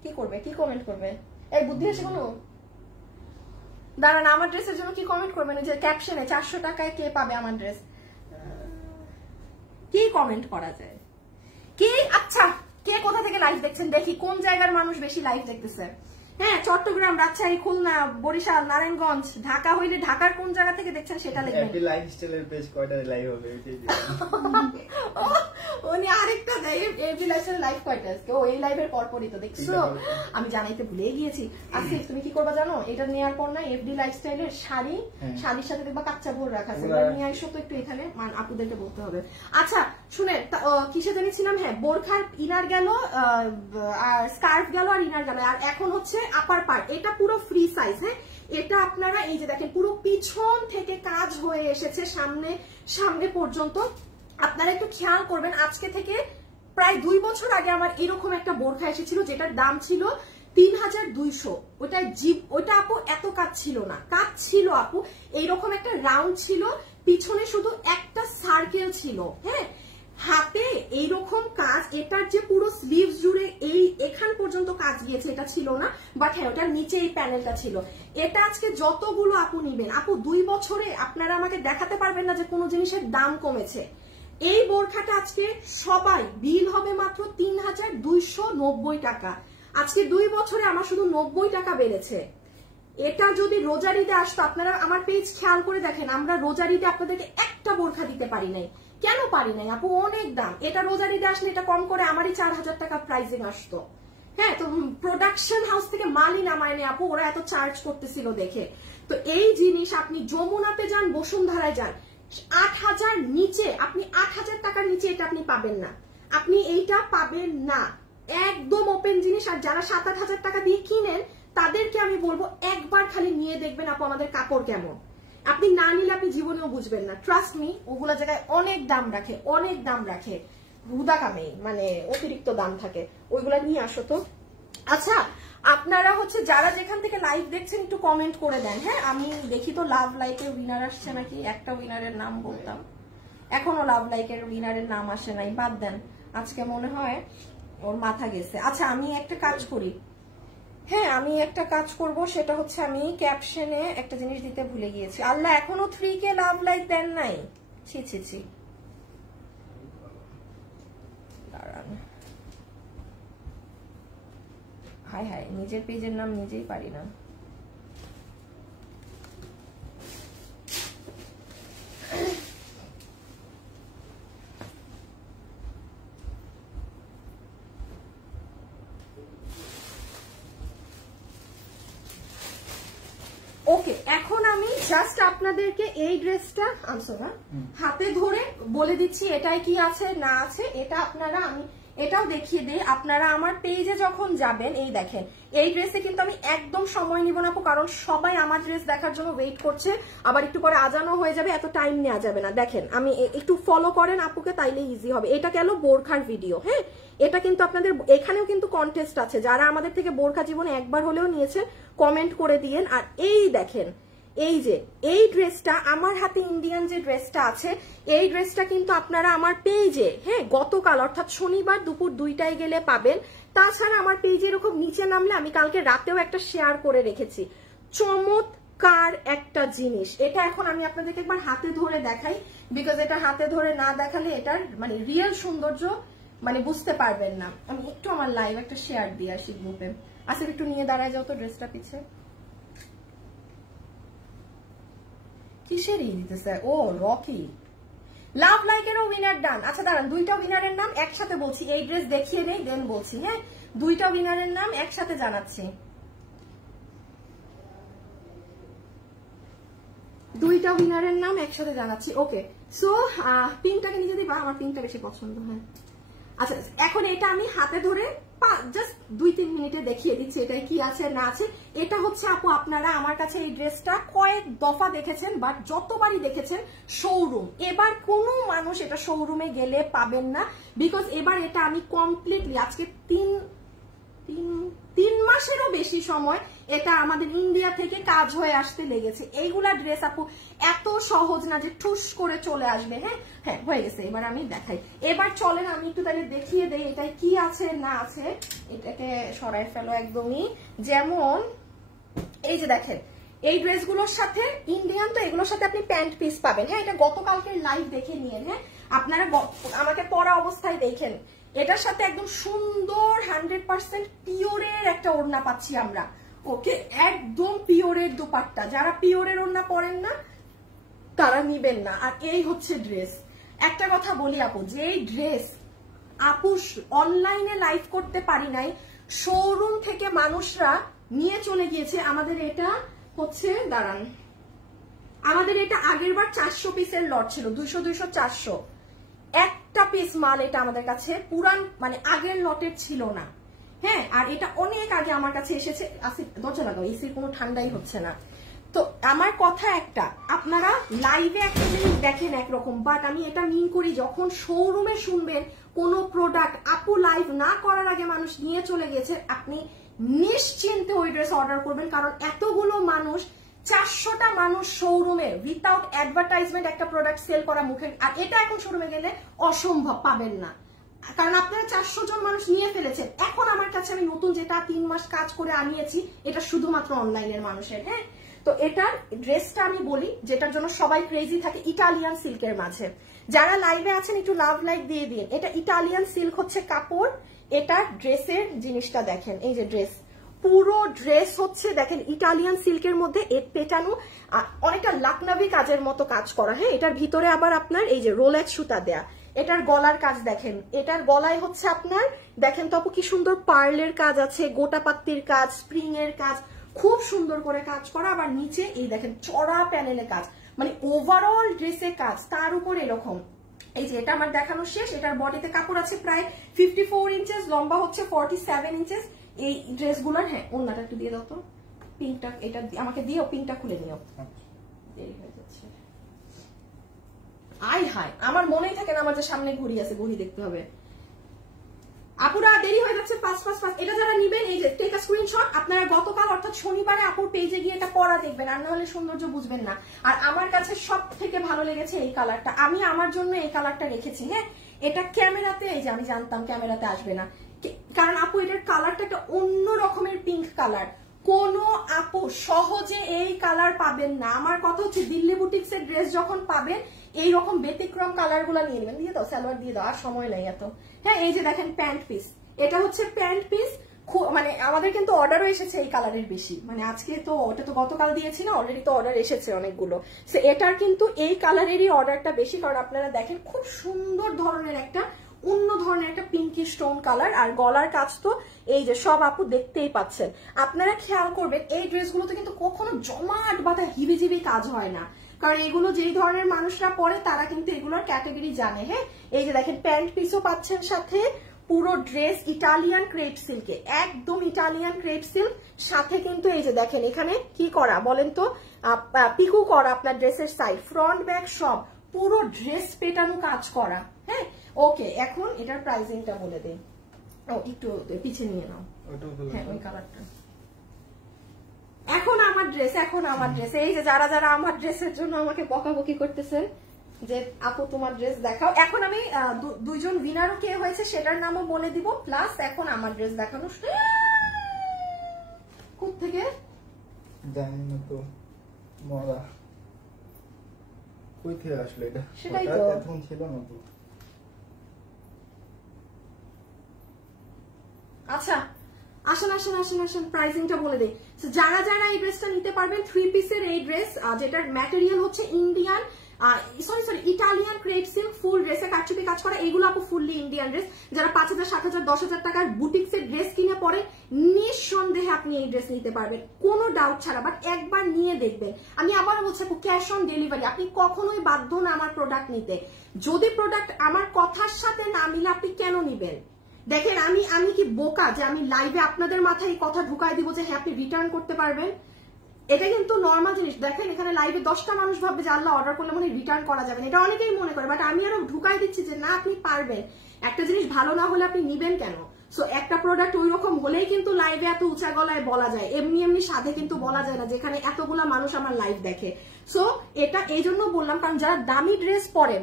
কি করবে, কি কমেন্ট করবে? এই বুদ্ধি আছে কোনো? দাঁড়ান, আমার ড্রেসের জন্য কি কমেন্ট করবেন? যে ক্যাপশনে 400 টাকায় কে পাবে আমার ড্রেস, কি কমেন্ট করা যায়? কি আচ্ছা, কে কোথা থেকে লাইভ দেখছেন দেখি, কোন জায়গার মানুষ বেশি লাইভ দেখতেছে? হ্যাঁ, চট্টগ্রাম, রাজশাহী, খুলনা, বরিশাল, নারায়ণগঞ্জ, ঢাকা হইলে ঢাকার কোন জায়গা থেকে দেখছেন সেটা লিখবেন। হ্যাপি লাইফস্টাইলের পেজ কয়টা লাইভ হবে? উনি আরেকটা দেয়, এভরি লাইফস্টাইল লাইভ কয়টা আজকে? ও এই লাইভের পরপরই তো দেখছো, আমি জানাইতে ভুলে গিয়েছি। আজকে তুমি কি করবা জানো? এটা নেওয়ার পর না এফডি লাইফস্টাইলের শাড়ি, শাড়ির সাথে দেখবা কাচ্চা ভোর রাখা আছে, নিয়ে আসো তো একটু এখানে, আপুদেরকে বলতে হবে। আচ্ছা শুনে কিসে জানিয়েছিলাম? হ্যাঁ, বোরখার ইনার গেল, আর স্কার্ফ গেল, আর ইনার গেল, আর এখন হচ্ছে আপার পার্ট, এটা পুরো ফ্রি সাইজ। হ্যাঁ, এটা আপনারা এই যে দেখেন পুরো পিছন থেকে কাজ হয়ে এসেছে সামনে পর্যন্ত। আপনারা একটু খেয়াল করবেন, আজকে থেকে প্রায় 2 বছর আগে আমার এরকম একটা বোরখা এসেছিল যেটার দাম ছিল 3200। ওটা আপু এত কাজ ছিল না, কাজ ছিল আপু এইরকম একটা রাউন্ড ছিল, পিছনে শুধু একটা সার্কেল ছিল, হ্যাঁ, হাতে এইরকম কাজ, এটার যে পুরো স্লিভস জুড়ে এই এখান পর্যন্ত কাজ গিয়েছে এটা ছিল না, বাট হ্যাঁ ওটার নিচে এই প্যানেলটা ছিল। এটা আজকে যতগুলো আপু নিবেন, আপু 2 বছরে আপনারা আমাকে দেখাতে পারবেন না যে কোনো জিনিসের দাম কমেছে। এই বোরখাটা আজকে সবাই বিল হবে মাত্র 3290 টাকা। আজকে 2 বছরে আমার শুধু 90 টাকা বেড়েছে। এটা যদি রোজারিতে আসতো, আপনারা আমার পেজ খেয়াল করে দেখেন, আমরা রোজারিতে আপনাদেরকে একটা বোরখা দিতে পারি নাই। কেন পারি নাই আপু? অনেক দাম। এটা রোজারিতে আসলে এটা কম করে আমারই 4000 টাকা প্রাইসিং আসতো। হ্যাঁ, তো প্রোডাকশন হাউস থেকে মালই নামায়নি আপু, ওরা এত চার্জ করতেছিল দেখে। তো এই জিনিস আপনি যমুনাতে যান, বসুন্ধরায় যান, 8000 নিচে, আপনি 8000 টাকার নিচে এটা আপনি পাবেন না, আপনি এইটা পাবেন না, একদম ওপেন জিনিস। আর যারা 7-8 টাকা দিয়ে কিনেন তাদেরকে আমি বলবো একবার খালি নিয়ে দেখবেন আপু আমাদের কাপড় কেমন। আপনি না নিলে আপনি জীবনেও বুঝবেন না, ট্রাস্ট মি। ওগুলা জায়গায় অনেক দাম রাখে, অনেক দাম রাখে, হুদা কামে, মানে অতিরিক্ত দাম থাকে। ওইগুলা নিয়ে আসো তো। আচ্ছা, আপনারা হচ্ছে যারা যেখান থেকে লাইভ দেখছেন একটু কমেন্ট করে দেন, হ্যাঁ, আমি দেখি তো লাভ লাইকের উইনার আসছে নাকি। একটা উইনারের নাম বলতাম, এখনো লাভ লাইকের উইনারের নাম আসে নাই, বাদ দেন, আজকে মনে হয় ওর মাথা গেছে। আচ্ছা, আমি একটা কাজ করি, হ্যাঁ আমি একটা কাজ করব, সেটা হচ্ছে আমি ক্যাপশনে একটা জিনিস দিতে ভুলে গিয়েছি। আল্লাহ, এখনো 3K লাভ লাইক দেন নাই, ছি ছি ছি, দাঁড়ান, হায় হায়, নিজের পেজের নাম নিজেই পারি না। ওকে, এখন আমি জাস্ট আপনাদেরকে এই ড্রেসটা আনছো না হাতে ধরে বলে দিচ্ছি এটাই কি আছে না আছে। এটা আপনারা, আমি এটাও দেখিয়ে দিই, আপনারা আমার পেজে যখন যাবেন, এই দেখেন এই ড্রেসে কিন্তু আমি একদম সময় নিব না, কারণ সবাই আমার ড্রেস দেখার জন্য ওয়েট করছে, আবার একটু পরে আজানো হয়ে যাবে, এত টাইম নেওয়া যাবে না। দেখেন, আমি একটু ফলো করেন আপুকে, তাইলে ইজি হবে। এটা গেল বোরখার ভিডিও, হ্যাঁ, এটা কিন্তু আপনাদের এখানেও কিন্তু কন্টেস্ট আছে, যারা আমাদের থেকে বোরখা জীবনে একবার হলেও নিয়েছে কমেন্ট করে দিয়েন। আর এই দেখেন, এই যে এই ড্রেসটা আমার হাতে ইন্ডিয়ান যে ড্রেসটা আছে, এই ড্রেসটা কিন্তু আপনারা আমার পেজে, হ্যাঁ, গতকাল অর্থাৎ শনিবার দুপুর 2টায় গেলে পাবেন। তাছাড়া আমার পেজে এরকম নিচে নামলে আমি কালকে রাতেও একটা শেয়ার করে রেখেছি, চমৎকার একটা জিনিস। এটা এখন আমি আপনাদেরকে একবার হাতে ধরে দেখাই, বিকজ এটা হাতে ধরে না দেখালে এটার মানে রিয়েল সৌন্দর্য মানে বুঝতে পারবেন না। আমি একটু আমার লাইভ একটা শেয়ার দিয়ে আসি গ্রুপে। আসলে একটু নিয়ে দাঁড়ায় যাও তো ড্রেসটা পিছে, কিসের দিতেছে? ও রকি, লাভ লাইকেরও উইনার ডান। আচ্ছা দাঁড়ান, 2টা উইনারের নাম একসাথে বলছি, এই ড্রেস দেখিয়ে নেই দেন বলছি, হ্যাঁ, 2টা উইনারের নাম একসাথে জানাচ্ছি, 2টা উইনারের নাম একসাথে জানাচ্ছি। ওকে, সো পিঙ্কটাকে নিতে দিবা, আমার পিঙ্কটা বেশি পছন্দ। হ্যাঁ, আচ্ছা, এখন এটা আমি হাতে ধরে জাস্ট 2-3 মিনিটে দেখিয়ে দিচ্ছি এটাই কি আছে না আছে। এটা হচ্ছে আপু, আপনারা আমার কাছে এই ড্রেসটা কয়েক দফা দেখেছেন, বাট যতবারই দেখেছেন শোরুম, এবার কোনো মানুষ এটা শোরুমে গেলে পাবেন না, বিকজ এবার এটা আমি কমপ্লিটলি আজকে 3 মাসেরও বেশি সময় এটা আমাদের ইন্ডিয়া থেকে কাজ হয়ে আসতে লেগেছে। এইগুলা ড্রেস আপু এত সহজ না যে ঠুস করে চলে আসবে। হ্যাঁ হ্যাঁ, হয়ে গেছে, এবার আমি দেখাই। এবার চলেন আমি একটু তাহলে দেখিয়ে দেই এটাই কি আছে না আছে। এটাকে সরাই ফেলো একদমই। যেমন এই যে দেখেন, এই ড্রেসগুলোর সাথে ইন্ডিয়ান, তো এগুলোর সাথে আপনি প্যান্ট পিস পাবেন। হ্যাঁ, এটা গতকালকে লাইভ দেখে নিয়েন, হ্যাঁ, আপনারা আমাকে পরা অবস্থায় দেখেন। এটার সাথে একদম সুন্দর 100% পিওরের একটা ওড়না পাচ্ছি আমরা। ওকে, একদম পিওরের দোপাট্টা, যারা পিওরের ওড়না পরেন না তারা নিবেন না। আর এই হচ্ছে ড্রেস। একটা কথা বলি আপু, যে ড্রেস আপু অনলাইনে লাইভ করতে পারি নাই, শোরুম থেকে মানুষরা নিয়ে চলে গিয়েছে। আমাদের এটা হচ্ছে, দাঁড়ান, আমাদের এটা আগের বার 400 পিসের লট ছিল, 200 400, একটা পিস মাল এটা আমাদের কাছে পুরান মানে আগের লটের ছিল না। হ্যাঁ, আর এটা অনেক আগে আমার কাছে এসেছে। দরজা লাগাও, এসির কোনো ঠান্ডাই হচ্ছে না। তো আমার কথা একটা, আপনারা লাইভে একটা জিনিস দেখেন একরকম, বাট আমি এটা মিন করি যখন শোরুমে শুনবেন কোনো প্রোডাক্ট আপু লাইভ না করার আগে মানুষ নিয়ে চলে গেছে, আপনি নিশ্চিন্তে ওই ড্রেস অর্ডার করবেন। কারণ এতগুলো মানুষ, 400টা মানুষ শোরুমে উইথাউট অ্যাডভার্টাইজমেন্ট একটা প্রোডাক্ট সেল করা মুখে, আর এটা এখন শোরুমে গেলে অসম্ভব, পাবেন না। কারণ আপনারা 400 জন মানুষ নিয়ে ফেলেছেন। এখন আমার কাছে আমি নতুন যেটা 3 মাস কাজ করে আনিয়েছি, এটা শুধুমাত্র অনলাইনের মানুষের। হ্যাঁ, তো এটার ড্রেসটা আমি বলি যেটার জন্য সবাই ক্রেজি থাকে, ইটালিয়ান সিল্কের মাঝে। যারা লাইভে আছেন একটু লাভ লাইক দিয়ে দিন। এটা ইটালিয়ান সিল্ক হচ্ছে কাপড়। এটা ড্রেসের জিনিসটা দেখেন, এই যে ড্রেস, পুরো ড্রেস হচ্ছে দেখেন ইটালিয়ান সিল্কের মধ্যে পেটানো, অনেকটা লাকনাভি কাজের মতো কাজ করা। হ্যাঁ, এটার ভিতরে আবার আপনার এই যে রোলেক্স সুতা দেয়া। এটার গলার কাজ দেখেন, এটার গলায় হচ্ছে আপনার দেখেন তো কি সুন্দর পার্লের কাজ আছে, গোটা পাত্তির কাজ, স্প্রিং এর কাজ, খুব সুন্দর করে কাজ করা। আবার নিচে এই দেখেন চড়া প্যানেলে কাজ, মানে ওভারঅল ড্রেসে কাজ, তার উপর এরকম। এই যে এটা আমার দেখানো শেষ। এটার বডিতে কাপড় আছে প্রায় 54 ইঞ্চেস, লম্বা হচ্ছে 47 ইঞ্চেস। এই ড্রেসগুলোর, হ্যাঁ ওন্নাটা একটু দিয়ে দাও তো, পিঙ্কটা এটা আমাকে দিও, পিঙ্কটা খুলে নিও, দেরি হয়ে যাচ্ছে। আই হাই, আমার মনেই থাকে না আমার যে সামনে ঘড়ি আছে, ঘড়ি দেখতে হবে। আপুরা দেরি হয়ে যাচ্ছে, ফাস্ট ফাস্ট ফাস্ট। এটা যারা নিবেন, এই যে টেক আ স্ক্রিনশট। আপনারা গতকাল অর্থাৎ শনিবারে আপুর পেজে গিয়ে এটা পরা দেখবেন, আর না হলে সৌন্দর্য বুঝবেন না। আর আমার কাছে সব থেকে ভালো লেগেছে এই কালারটা, আমি আমার জন্য এই কালারটা রেখেছি। হ্যাঁ, এটা ক্যামেরাতে, এই যে আমি জানতাম ক্যামেরাতে আসবে না, কারণ আপু এটার কালারটা একটা অন্য রকমের পিঙ্ক কালার। কোন আপু সহজে এই কালার পাবেন না। আমার কথা হচ্ছে দিল্লি বুটিক্সের ড্রেস যখন পাবেন এইরকম ব্যতিক্রম কালার গুলা নিয়ে নেবেন। দিয়ে দাও, সালোয়ার দিয়ে দাও, আর সময় নাই এত। হ্যাঁ, এই যে দেখেন প্যান্ট পিস, এটা হচ্ছে প্যান্ট পিস। মানে আমাদের কিন্তু অর্ডারও এসেছে এই কালারের বেশি, মানে আজকে তো ওটা তো গতকাল দিয়েছি না, অলরেডি তো অর্ডার এসেছে অনেকগুলো। সো এটার কিন্তু এই কালারেরই অর্ডারটা বেশি, কারণ আপনারা দেখেন খুব সুন্দর ধরনের একটা অন্য ধরনের একটা পিঙ্কি স্টোন কালার। আর গলার কাজ তো এই যে সব আপু দেখতেই পাচ্ছেন। আপনারা খেয়াল করবেন এই ড্রেসগুলোতে কিন্তু কখনো জমাট বাঁধা হিবিজিবি কাজ হয় না, কারণ এগুলো যেই ধরনের মানুষরা পরে তারা কিন্তু এগুলোর ক্যাটাগরি জানে। হ্যাঁ, এই যে দেখেন প্যান্ট পিসও পাচ্ছেন সাথে, পুরো ড্রেস ইটালিয়ান ক্রেপ সিল্কে, একদম ইটালিয়ান ক্রেপ সিল্ক। সাথে কিন্তু এই যে দেখেন এখানে কি করা বলেন তো, পিকু করা আপনার ড্রেসের সাইড, ফ্রন্ট ব্যাক সব, পুরো ড্রেস পেটানো কাজ করা। হ্যাঁ, ওকে, এখন এটার প্রাইসিংটা বলে দেই। ও একটু পিছিয়ে নিয়ে নাও, হ্যাঁ ওই কালারটা। এখন আমার ড্রেস, এখন আমার ড্রেস, এই যে যারা যারা আমার ড্রেসের জন্য আমাকে বকাবকি করতেছে যে আপু তোমার ড্রেস দেখাও, এখন আমি দুইজন উইনারও কে হয়েছে সেটার নামও বলে দিব, প্লাস এখন আমার ড্রেস দেখানো। কোত্থেকে জানি না তো, মরা কই থেকে আসলো এটা, সেটাই তো এখন ছিল না তো। আচ্ছা আসেন আসেন আসেন আসেন, প্রাইসিংটা বলে দেই। যারা যারা এই ড্রেসটা নিতে পারবেন, 3 পিসের এই ড্রেস, যেটার ম্যাটেরিয়াল হচ্ছে ইন্ডিয়ান ইটালিয়ান ক্রেপ সিল্ক, ফুল ড্রেসে কারচুপি কাজ করা, এইগুলো আপু ফুললি ইন্ডিয়ান ড্রেস। যারা 5,000, 7,000, 10,000 টাকার বুটিক্সের ড্রেস কিনে পরে নিঃসন্দেহে আপনি এই ড্রেস নিতে পারবেন, কোনো ডাউট ছাড়া। বাট একবার নিয়ে দেখবেন। আমি আবার বলছি ক্যাশ অন ডেলিভারি, আপনি কখনোই বাধ্য না আমার প্রোডাক্ট নিতে। যদি প্রোডাক্ট আমার কথার সাথে না মিলে আপনি কেন নিবেন? দেখেন আমি কি বোকা যে আমি লাইভে আপনাদের মাথায় এই কথা ঢুকাই দিব যে হ্যাঁ আপনি রিটার্ন করতে পারবেন? এটা কিন্তু নর্মাল জিনিস। দেখেন এখানে লাইভে 10টা মানুষ ভাববে যে আল্লাহ অর্ডার করলে মনে রিটার্ন করা যাবে না, এটা অনেকেই মনে করে, বাট আমি আরো ঢুকাই দিচ্ছি যে না আপনি পারবেন। একটা জিনিস ভালো না হলে আপনি নিবেন কেন? সো একটা প্রোডাক্ট ওই রকম হলেই কিন্তু লাইভে এত উঁচা গলায় বলা যায়, এমনি এমনি সাথে কিন্তু বলা যায় না, যেখানে এতগুলা মানুষ আমার লাইভ দেখে। সো এটা এই জন্য বললাম, কারণ যারা দামি ড্রেস পরেন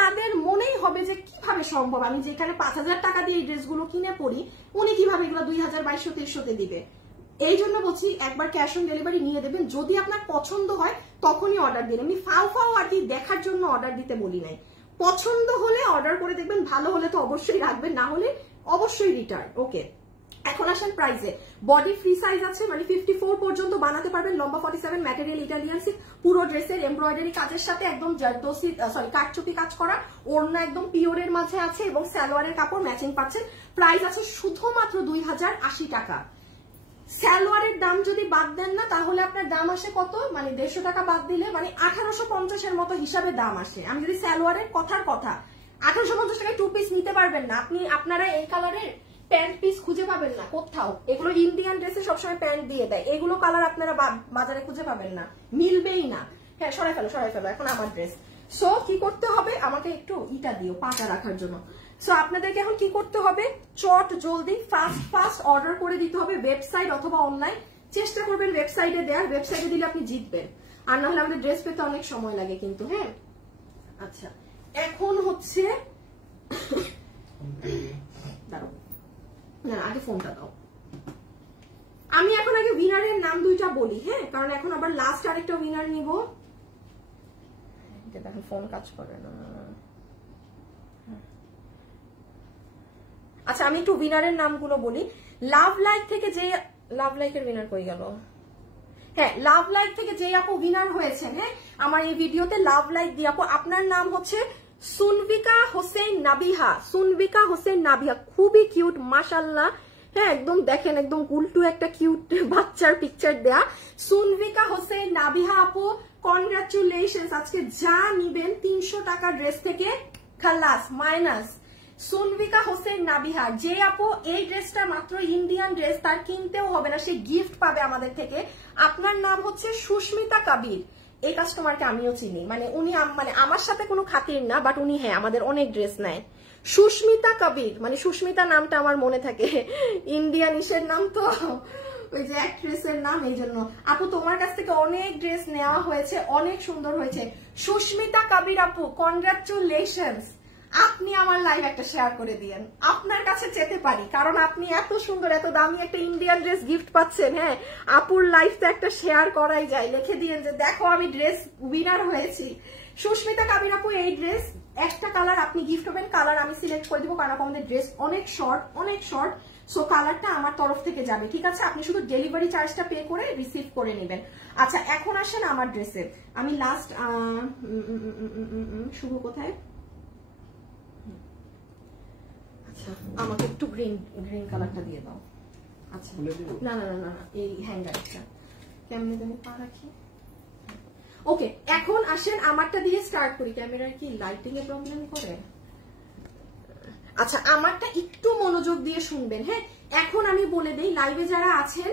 তাদের মনেই হবে যে কিভাবে সম্ভব, আমি যেখানে 5,000 টাকা দিয়ে এই ড্রেসগুলো কিনে পড়ি, উনি কিভাবে এগুলো 2,000, 2,200, 300-তে দিবে। এই জন্য বলছি একবার ক্যাশ অন ডেলিভারি নিয়ে দেবেন। যদি আপনার পছন্দ হয় তখনই অর্ডার দিন। আমি ফাও আর কি দেখার জন্য অর্ডার দিতে বলি নাই। পছন্দ হলে অর্ডার করে দেখবেন, ভালো হলে তো অবশ্যই রাখবেন, না হলে অবশ্যই রিটার্ন। ওকে, এখন আসেন প্রাইসে। বডি ফ্রি সাইজ আছে, মানে 54 পর্যন্ত বানাতে পারবেন, লম্বা 47, ম্যাটেরিয়াল ইটালিয়ান সিল্ক, পুরো ড্রেসের এমব্রয়ডারি কাজের সাথে একদম জারদোসি কাটচুপি কাজ করা, ওড়না একদম পিওরের মাঝে আছে এবং সালোয়ারের কাপড় ম্যাচিং পাচ্ছেন। প্রাইস আছে শুধুমাত্র 2,080 টাকা। সালোয়ারের দাম যদি বাদ দেন না তাহলে আপনার দাম আসে কত, মানে 150 টাকা বাদ দিলে মানে 1850-এর মতো হিসাবে দাম আসে। আমি যদি সালোয়ারের কথা 1850 টাকায় 2 পিস নিতে পারবেন না। আপনারা এই কালারের প্যান্ট পিস খুঁজে পাবেন না কোথাও। এগুলো ইন্ডিয়ান ড্রেসে সবসময় প্যান্ট দিয়ে দেয়, এগুলো কালার আপনারা বাজারে খুঁজে পাবেন না, মিলবেই না। হ্যাঁ সরাই ফেলো, এখন আমার ড্রেস। সো কি করতে হবে, আমাকে একটু ইটা দিও পাটা রাখার জন্য। সো আপনাদেরকে এখন কি করতে হবে, চট জলদি ফাস্ট অর্ডার করে দিতে হবে, ওয়েবসাইট অথবা অনলাইন। চেষ্টা করবেন ওয়েবসাইটে দেওয়ার, ওয়েবসাইটে দিলে আপনি জিতবেন, আর না হলে আমাদের ড্রেস পেতে অনেক সময় লাগে কিন্তু। হ্যাঁ আচ্ছা এখন হচ্ছে দাঁড়াও, না আগে ফোনটা দাও। আমি এখন আগে উইনারের নাম দুইটা বলি, হ্যাঁ, কারণ এখন আবার লাস্ট আরেকটা উইনার নিব। দেখেন ফোন কাজ করে না। আচ্ছা আমি একটু উইনারের নামগুলো বলি। লাভ লাইক থেকে যে, লাভ লাইকের উইনার কই গেল, হ্যাঁ লাভ লাইক থেকে যে আপু উইনার হয়েছেন, হ্যাঁ আমার এই ভিডিওতে লাভ লাইক দিয়ে আপু, আপনার নাম হচ্ছে সুনভিকা হোসেন নাবিহা। সুনভিকা হোসেন নাবিহা, খুবই কিউট মাশাআল্লাহ। হ্যাঁ একদম দেখেন, একদম গুলটু একটা কিউট বাচ্চার পিকচার দেয়া। সুনভিকা হোসেন নাবিহা আপু, কনগ্রাচুলেশনস। আজকে যা নিবেন 300 টাকা ড্রেস থেকে খালাস মাইনাস। সুনভিকা হোসেন নাবিহা, যে আপু এই ড্রেসটা মাত্র ইন্ডিয়ান ড্রেস, তার কিনতেও হবে না, সে গিফট পাবে আমাদের থেকে। আপনার নাম হচ্ছে সুস্মিতা কবির। এই কাস্টমারকে আমিও চিনি, মানে উনি মানে আমার সাথে কোনো খাতির না, বাট উনি হ্যাঁ আমাদের অনেক ড্রেস নেয়। সুস্মিতা কবির, মানে সুস্মিতা নামটা আমার মনে থাকে, ইন্ডিয়ান ইসের নাম তো, ওই যে অ্যাক্ট্রেসের নাম, এই জন্য। আপু তোমার কাছ থেকে অনেক ড্রেস নেওয়া হয়েছে, অনেক সুন্দর হয়েছে। সুস্মিতা কবির আপু কনগ্রাচুলেশনস, আপনি আমার লাইভ একটা শেয়ার করে দিয়েন, আপনার কাছে যেতে পারি, কারণ আপনি এত সুন্দর এত দামি একটা ইন্ডিয়ান ড্রেস গিফট পাচ্ছেন। হ্যাঁ আপুর লাইফটা একটা শেয়ার করাই যায়, লিখে দিয়েন যে দেখো আমি ড্রেস উইনার হয়েছি। সুস্মিতা কবির আপু এই ড্রেস একটা কালার আপনি গিফট হবেন, কালার আমি সিলেক্ট করে দিব, কারণ আমাদের ড্রেস অনেক শর্ট, সো কালারটা আমার তরফ থেকে যাবে, ঠিক আছে? আপনি শুধু ডেলিভারি চার্জটা পে করে রিসিভ করে নেবেন। আচ্ছা এখন আসেন আমার ড্রেসে, আমি লাস্ট শুভ কোথায়, আচ্ছা আমাকে একটু গ্রিন কালারটা দিয়ে দাও। আচ্ছা না না না না এই হ্যাঙ্গারটা কেমনে আমি পা রাখি। ওকে এখন আসেন আমারটা দিয়ে স্টার্ট করি। ক্যামেরার কি লাইটিং এ প্রবলেম করে? আচ্ছা আমারটা একটু মনোযোগ দিয়ে শুনবেন। হ্যাঁ এখন আমি বলে দেই, লাইভে যারা আছেন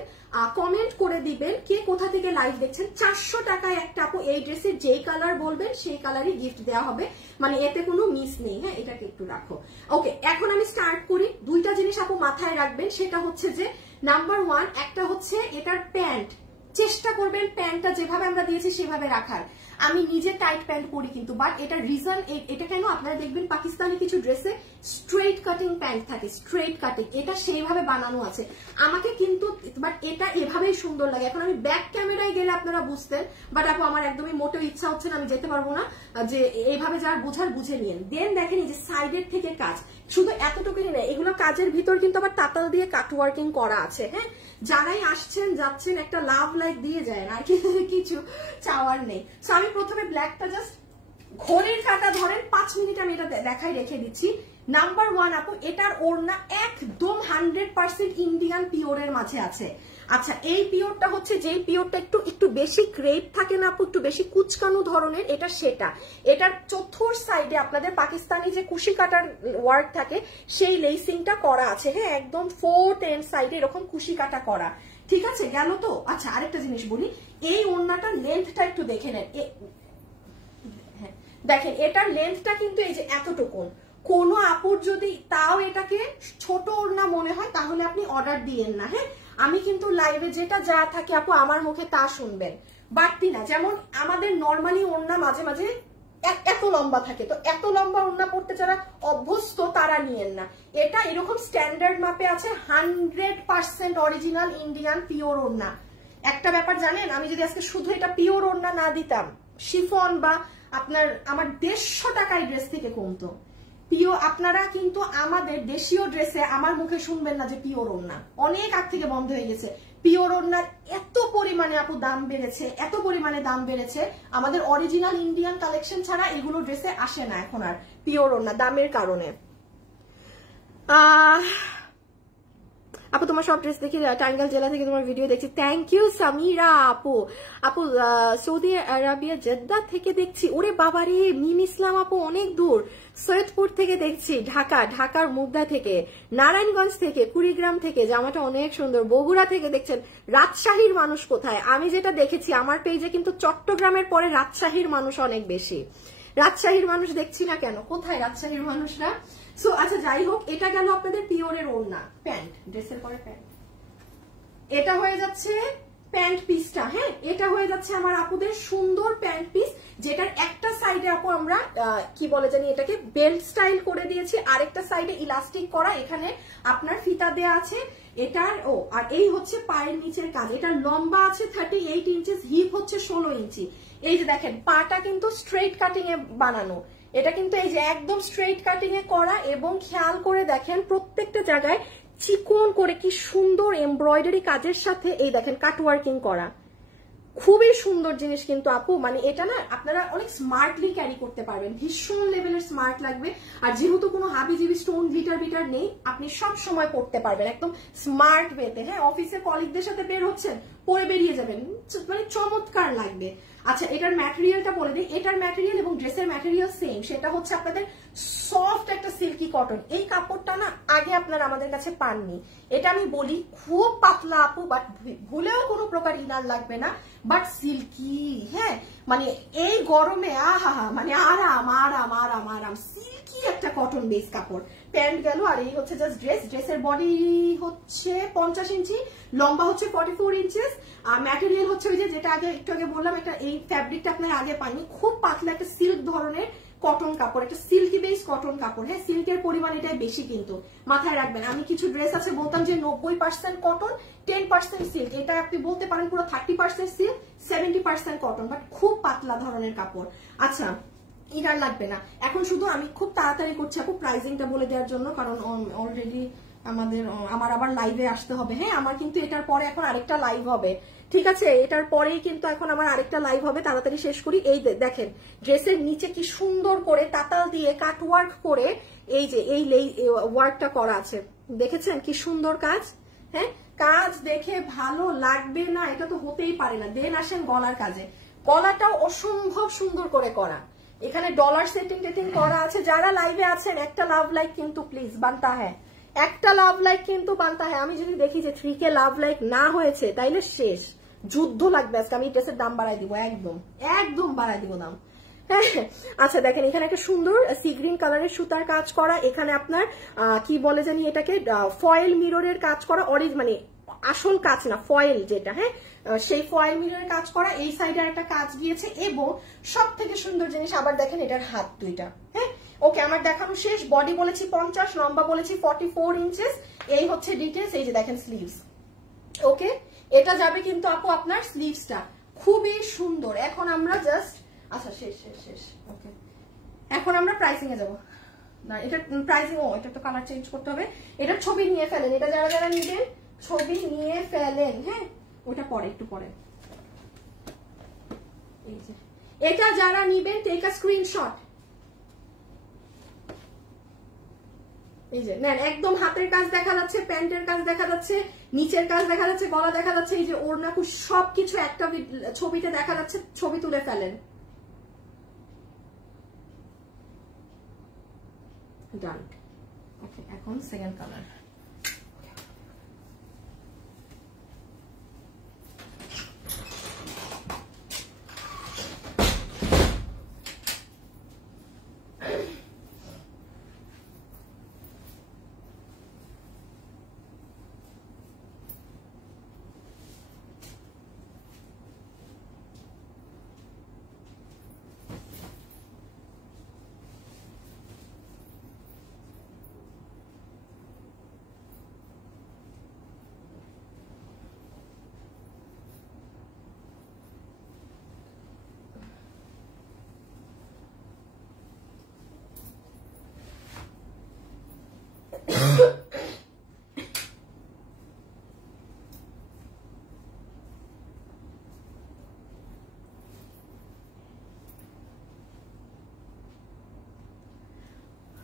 কমেন্ট করে দিবেন কে কোথা থেকে লাইভ দেখছেন। 400 টাকায় একটা আপু এই ড্রেসের যেই কালার বলবেন সেই কালারই গিফট দেওয়া হবে, মানে এতে কোনো মিস নেই। হ্যাঁ এটাকে একটু রাখো। ওকে এখন আমি স্টার্ট করি। দুইটা জিনিস আপু মাথায় রাখবেন, সেটা হচ্ছে যে নাম্বার 1 একটা হচ্ছে এটার প্যান্ট, চেষ্টা করবেন প্যান্টটা যেভাবে আমরা দিয়েছি সেভাবে রাখার। আমি নিজে টাইট প্যান্ট পরি কিন্তু, বাট এটা রিজন এটা কেন, আপনারা দেখবেন পাকিস্তানি কিছু ড্রেসে স্ট্রেট কাটিং প্যান্ট থাকে, স্ট্রেট কাটিং, এটা সেইভাবে বানানো আছে। আমাকে কিন্তু বাট এটা এভাবেই সুন্দর লাগে। এখন আমি ব্যাক ক্যামেরায় গেলে আপনারা বুঝতেন, বাট আপু আমার একদমই মোটেও ইচ্ছা হচ্ছে না, আমি যেতে পারবো না, যে এইভাবে যার বুঝার বুঝে নিন। দেন দেখেন এই যে সাইডের থেকে কাজ, শুধু এতটুকুনি নেই, এগুলো কাজের ভিতর কিন্তু আবার তাতাল দিয়ে কাটওয়ার্কিং করা আছে। হ্যাঁ যারাই আসছেন যাচ্ছেন একটা লাভ লাইক দিয়ে যায়, আর কিছু চাওয়ার নেই। সো আমি প্রথমে ব্ল্যাকটা জাস্ট ঘড়ির কাঁটা ধরেন 5 মিনিট আমি এটা দেখাই রেখে দিচ্ছি। নাম্বার 1 আপু এটার ওড়না একদম 100% ইন্ডিয়ান পিওরের মাঝে আছে। আচ্ছা এই পিওরটা হচ্ছে যেই পিওরটা একটু বেশি ক্রেপ থাকে না আপু, একটু বেশি কুচকানো ধরনের, এটা সেটা। এটার চতুর সাইডে আপনাদের পাকিস্তানি যে কুশি কাটার ওয়ার্ক থাকে সেই লেসিংটা করা আছে। হ্যাঁ একদম 4th এন্ড সাইডে এরকম কুশি কাটা করা, ঠিক আছে গেল তো। আচ্ছা আরেকটা জিনিস বলি, এই ওড়নাটার লেন্থটা একটু দেখে নেন। দেখেন এটার লেন্থটা কিন্তু এই যে এতটুকুন। কোন আপুর যদি তাও এটাকে ছোট ওড়না মনে হয় তাহলে আপনি অর্ডার দিয়েন না। হ্যাঁ আমি কিন্তু লাইভে যেটা যা থাকে আপু আমার মুখে তা শুনবেন, বাড়তি না। যেমন আমাদের নর্মালি ওড়না মাঝে মাঝে এত লম্বা থাকে, তো এত লম্বা ওড়না পড়তে যারা অভ্যস্ত তারা নিয়েন না। এটা এরকম স্ট্যান্ডার্ড মাপে আছে, 100% অরিজিনাল ইন্ডিয়ান পিওর ওড়না। একটা ব্যাপার জানেন, আমি যদি আজকে শুধু এটা পিওর ওড়না না দিতাম, শিফন বা আপনার আমার 150 টাকায় ড্রেস থেকে কমতো। আপনারা কিন্তু আমাদের দেশীয় ড্রেসে আমার মুখে শুনবেন না যে পিওর ওড়না, অনেক আগ থেকে বন্ধ হয়ে গেছে। পিওর ওড়নার এত পরিমাণে আপু দাম বেড়েছে, এত পরিমাণে দাম বেড়েছে, আমাদের অরিজিনাল ইন্ডিয়ান কালেকশন ছাড়া এগুলো ড্রেসে আসে না এখন আর পিওর ওড়না দামের কারণে। আপু তোমার সব ড্রেস দেখি, টাঙ্গাইল জেলা থেকে তোমার ভিডিও দেখছি। থ্যাংক ইউ সামিরা আপু। আপু সৌদি আরবিয়া জেদ্দা থেকে দেখছি। ওরে বাবারে, মিম ইসলাম আপু অনেক দূর, সৈয়দপুর থেকে দেখছি, ঢাকার মুগদা থেকে, নারায়ণগঞ্জ থেকে, কুড়িগ্রাম থেকে, জামাটা অনেক সুন্দর। বগুড়া থেকে দেখছেন। রাজশাহীর মানুষ কোথায়? আমি যেটা দেখেছি আমার পেজে কিন্তু চট্টগ্রামের পরে রাজশাহীর মানুষ অনেক বেশি। রাজশাহীর মানুষ দেখছি না কেন, কোথায় রাজশাহীর মানুষরা? সো আচ্ছা যাই হোক, এটা গেল আপনাদের পিওরের ওড়না, প্যান্ট, ড্রেসের পরে প্যান্ট। এটা হয়ে যাচ্ছে প্যান্ট পিসটা, হ্যাঁ এটা হয়ে যাচ্ছে আমার আপুদের সুন্দর প্যান্ট পিস, যেটার একটা সাইডে আপু আমরা কি বলে জানি এটাকে বেল্ট স্টাইল করে দিয়েছি, আরেকটা সাইডে ইলাস্টিক করা, এখানে আপনার ফিতা দেয়া আছে এটার। আর এই হচ্ছে পায়ের নিচের কাজ, এটার লম্বা আছে 38 ইঞ্চিস, হিপ হচ্ছে 16 ইঞ্চি। এই যে দেখেন পাটা কিন্তু স্ট্রেট কাটিং এ বানানো, এটা কিন্তু এই যে একদম স্ট্রেট কাটিং এ করা, এবং খেয়াল করে দেখেন প্রত্যেকটা জায়গায় চিকন করে কি সুন্দর এমব্রয়ডারি কাজের সাথে এই দেখেন কাটওয়ার্কিং করা, খুবই সুন্দর জিনিস কিন্তু আপু। মানে এটা না আপনারা অনেক স্মার্টলি ক্যারি করতে পারবেন, ভীষণ লেভেলের স্মার্ট লাগবে। আর যেহেতু কোনো হাবিজিবি স্টোন ভিটার নেই, আপনি সব সময় পড়তে পারবেন একদম স্মার্ট ওয়েতে। হ্যাঁ অফিসে কলিগদের সাথে বের হচ্ছেন, পরে বেরিয়ে যাবেন, মানে চমৎকার লাগবে। আচ্ছা এটার ম্যাটেরিয়ালটা বলে দিই, এটার ম্যাটেরিয়াল এবং ড্রেসের ম্যাটেরিয়াল সেম, সেটা হচ্ছে আপনাদের সফট একটা সিল্কি কটন। এই কাপড়টা না আগে আপনারা আমাদের কাছে পাননি, এটা আমি বলি খুব পাতলা আপু, বাট ভুলেও কোনো প্রকার ইনার লাগবে না, বাট সিল্কি। হ্যাঁ মানে এই গরমে আহা মানে আরাম আরাম আরাম আরাম, সিল্কি একটা কটন বেস কাপড়। প্যান্ট গেল, আর এই হচ্ছে জাস্ট ড্রেস। ড্রেসের বডি হচ্ছে 50 ইঞ্চি, লম্বা হচ্ছে 44 ইঞ্চিস, আর ম্যাটেরিয়াল হচ্ছে ওই যে যেটা আগে একটু আগে বললাম, একটা এই ফ্যাব্রিকটা আপনারা আগে পাননি, খুব পাতলা একটা সিল্ক ধরনের কটন কাপড়, একটা সিল্কি বেস কটন কাপড়। হ্যাঁ সিল্কের পরিমাণ এটাই বেশি, কিন্তু মাথায় রাখবেন আমি কিছু ড্রেস আছে বলতাম যে 90% কটন 10% সিল্ক, এটা আপনি বলতে পারেন পুরো 30% সিল্ক 70% কটন, বাট খুব পাতলা ধরনের কাপড়। আচ্ছা ইনার লাগবে না। এখন শুধু আমি খুব তাড়াতাড়ি করছি আপু প্রাইসিংটা বলে দেওয়ার জন্য, কারণ অলরেডি আমার আবার লাইভে আসতে হবে। হ্যাঁ আমার কিন্তু এটার পরে এখন আরেকটা লাইভ হবে, ঠিক আছে, এটার পরেই কিন্তু এখন আমার আরেকটা লাইভ হবে, তাড়াতাড়ি শেষ করি। এই দেখেন ড্রেসের নিচে কি সুন্দর করে তাতাল দিয়ে কাট ওয়ার্ক করে এই যে এই ওয়ার্কটা করা আছে, দেখেছেন কি সুন্দর কাজ। হ্যাঁ কাজ দেখে ভালো লাগবে না এটা তো হতেই পারে না। দেন আসেন গলার কাজে, গলাটাও অসম্ভব সুন্দর করে করা, এখানে ডলার সেটিং করা আছে। যারা লাইভে আছেন একটা লাভ লাইক কিন্তু প্লিজ বানতা হ্যাঁ, একটা লাভ লাইক কিন্তু বানতা হ্যাঁ। আমি যদি দেখি যে 3K লাভ লাইক না হয়েছে তাইলে শেষ, যুদ্ধ লাগবে আজকে। আমি ড্রেসের দাম বাড়াই দিব, একদম বাড়াই দিব দাম। হ্যাঁ আচ্ছা দেখেন এখানে একটা সুন্দর সি গ্রিন কালারের সুতার কাজ করা, এখানে আপনার কি বলে জানি এটাকে ফয়েল মিররের কাজ করা, মানে আসল কাজ না ফয়েল যেটা, হ্যাঁ সেই ফয়েল মিররের কাজ করা। এই সাইডে একটা কাজ গিয়েছে, এবং সব থেকে সুন্দর জিনিস আবার দেখেন এটার হাত দুইটা। হ্যাঁ ওকে আমার দেখানো শেষ। বডি বলেছি 50, লম্বা বলেছি 44 ইঞ্চেস। এই হচ্ছে ডিটেলস, এই যে দেখেন স্লিভস। ওকে এটা যাবে কিন্তু আপু আপনার স্লিভসটা খুবই সুন্দর। এখন আমরা জাস্ট আচ্ছা শেষ ওকে এখন আমরা প্রাইসিং এ যাবো না, এটা প্রাইসিং এটা তো কালার চেঞ্জ করতে হবে। এটার ছবি নিয়ে ফেলেন, এটা যারা নিবেন ছবি নিয়ে ফেলেন। হ্যাঁ ওটা পরে একটু পরে, এই যে এটা যারা নিবেন টেক আ স্ক্রিনশট, এই যে নেন। একদম হাতের কাজ দেখা যাচ্ছে, প্যান্টের কাজ দেখা যাচ্ছে, নিচের কাজ দেখা যাচ্ছে, গলা দেখা যাচ্ছে, এই যে ওড়নাকু সবকিছু একটা ছবিতে দেখা যাচ্ছে, ছবি তুলে ফেলেন। ডান ওকে এখন সেকেন্ড কালার।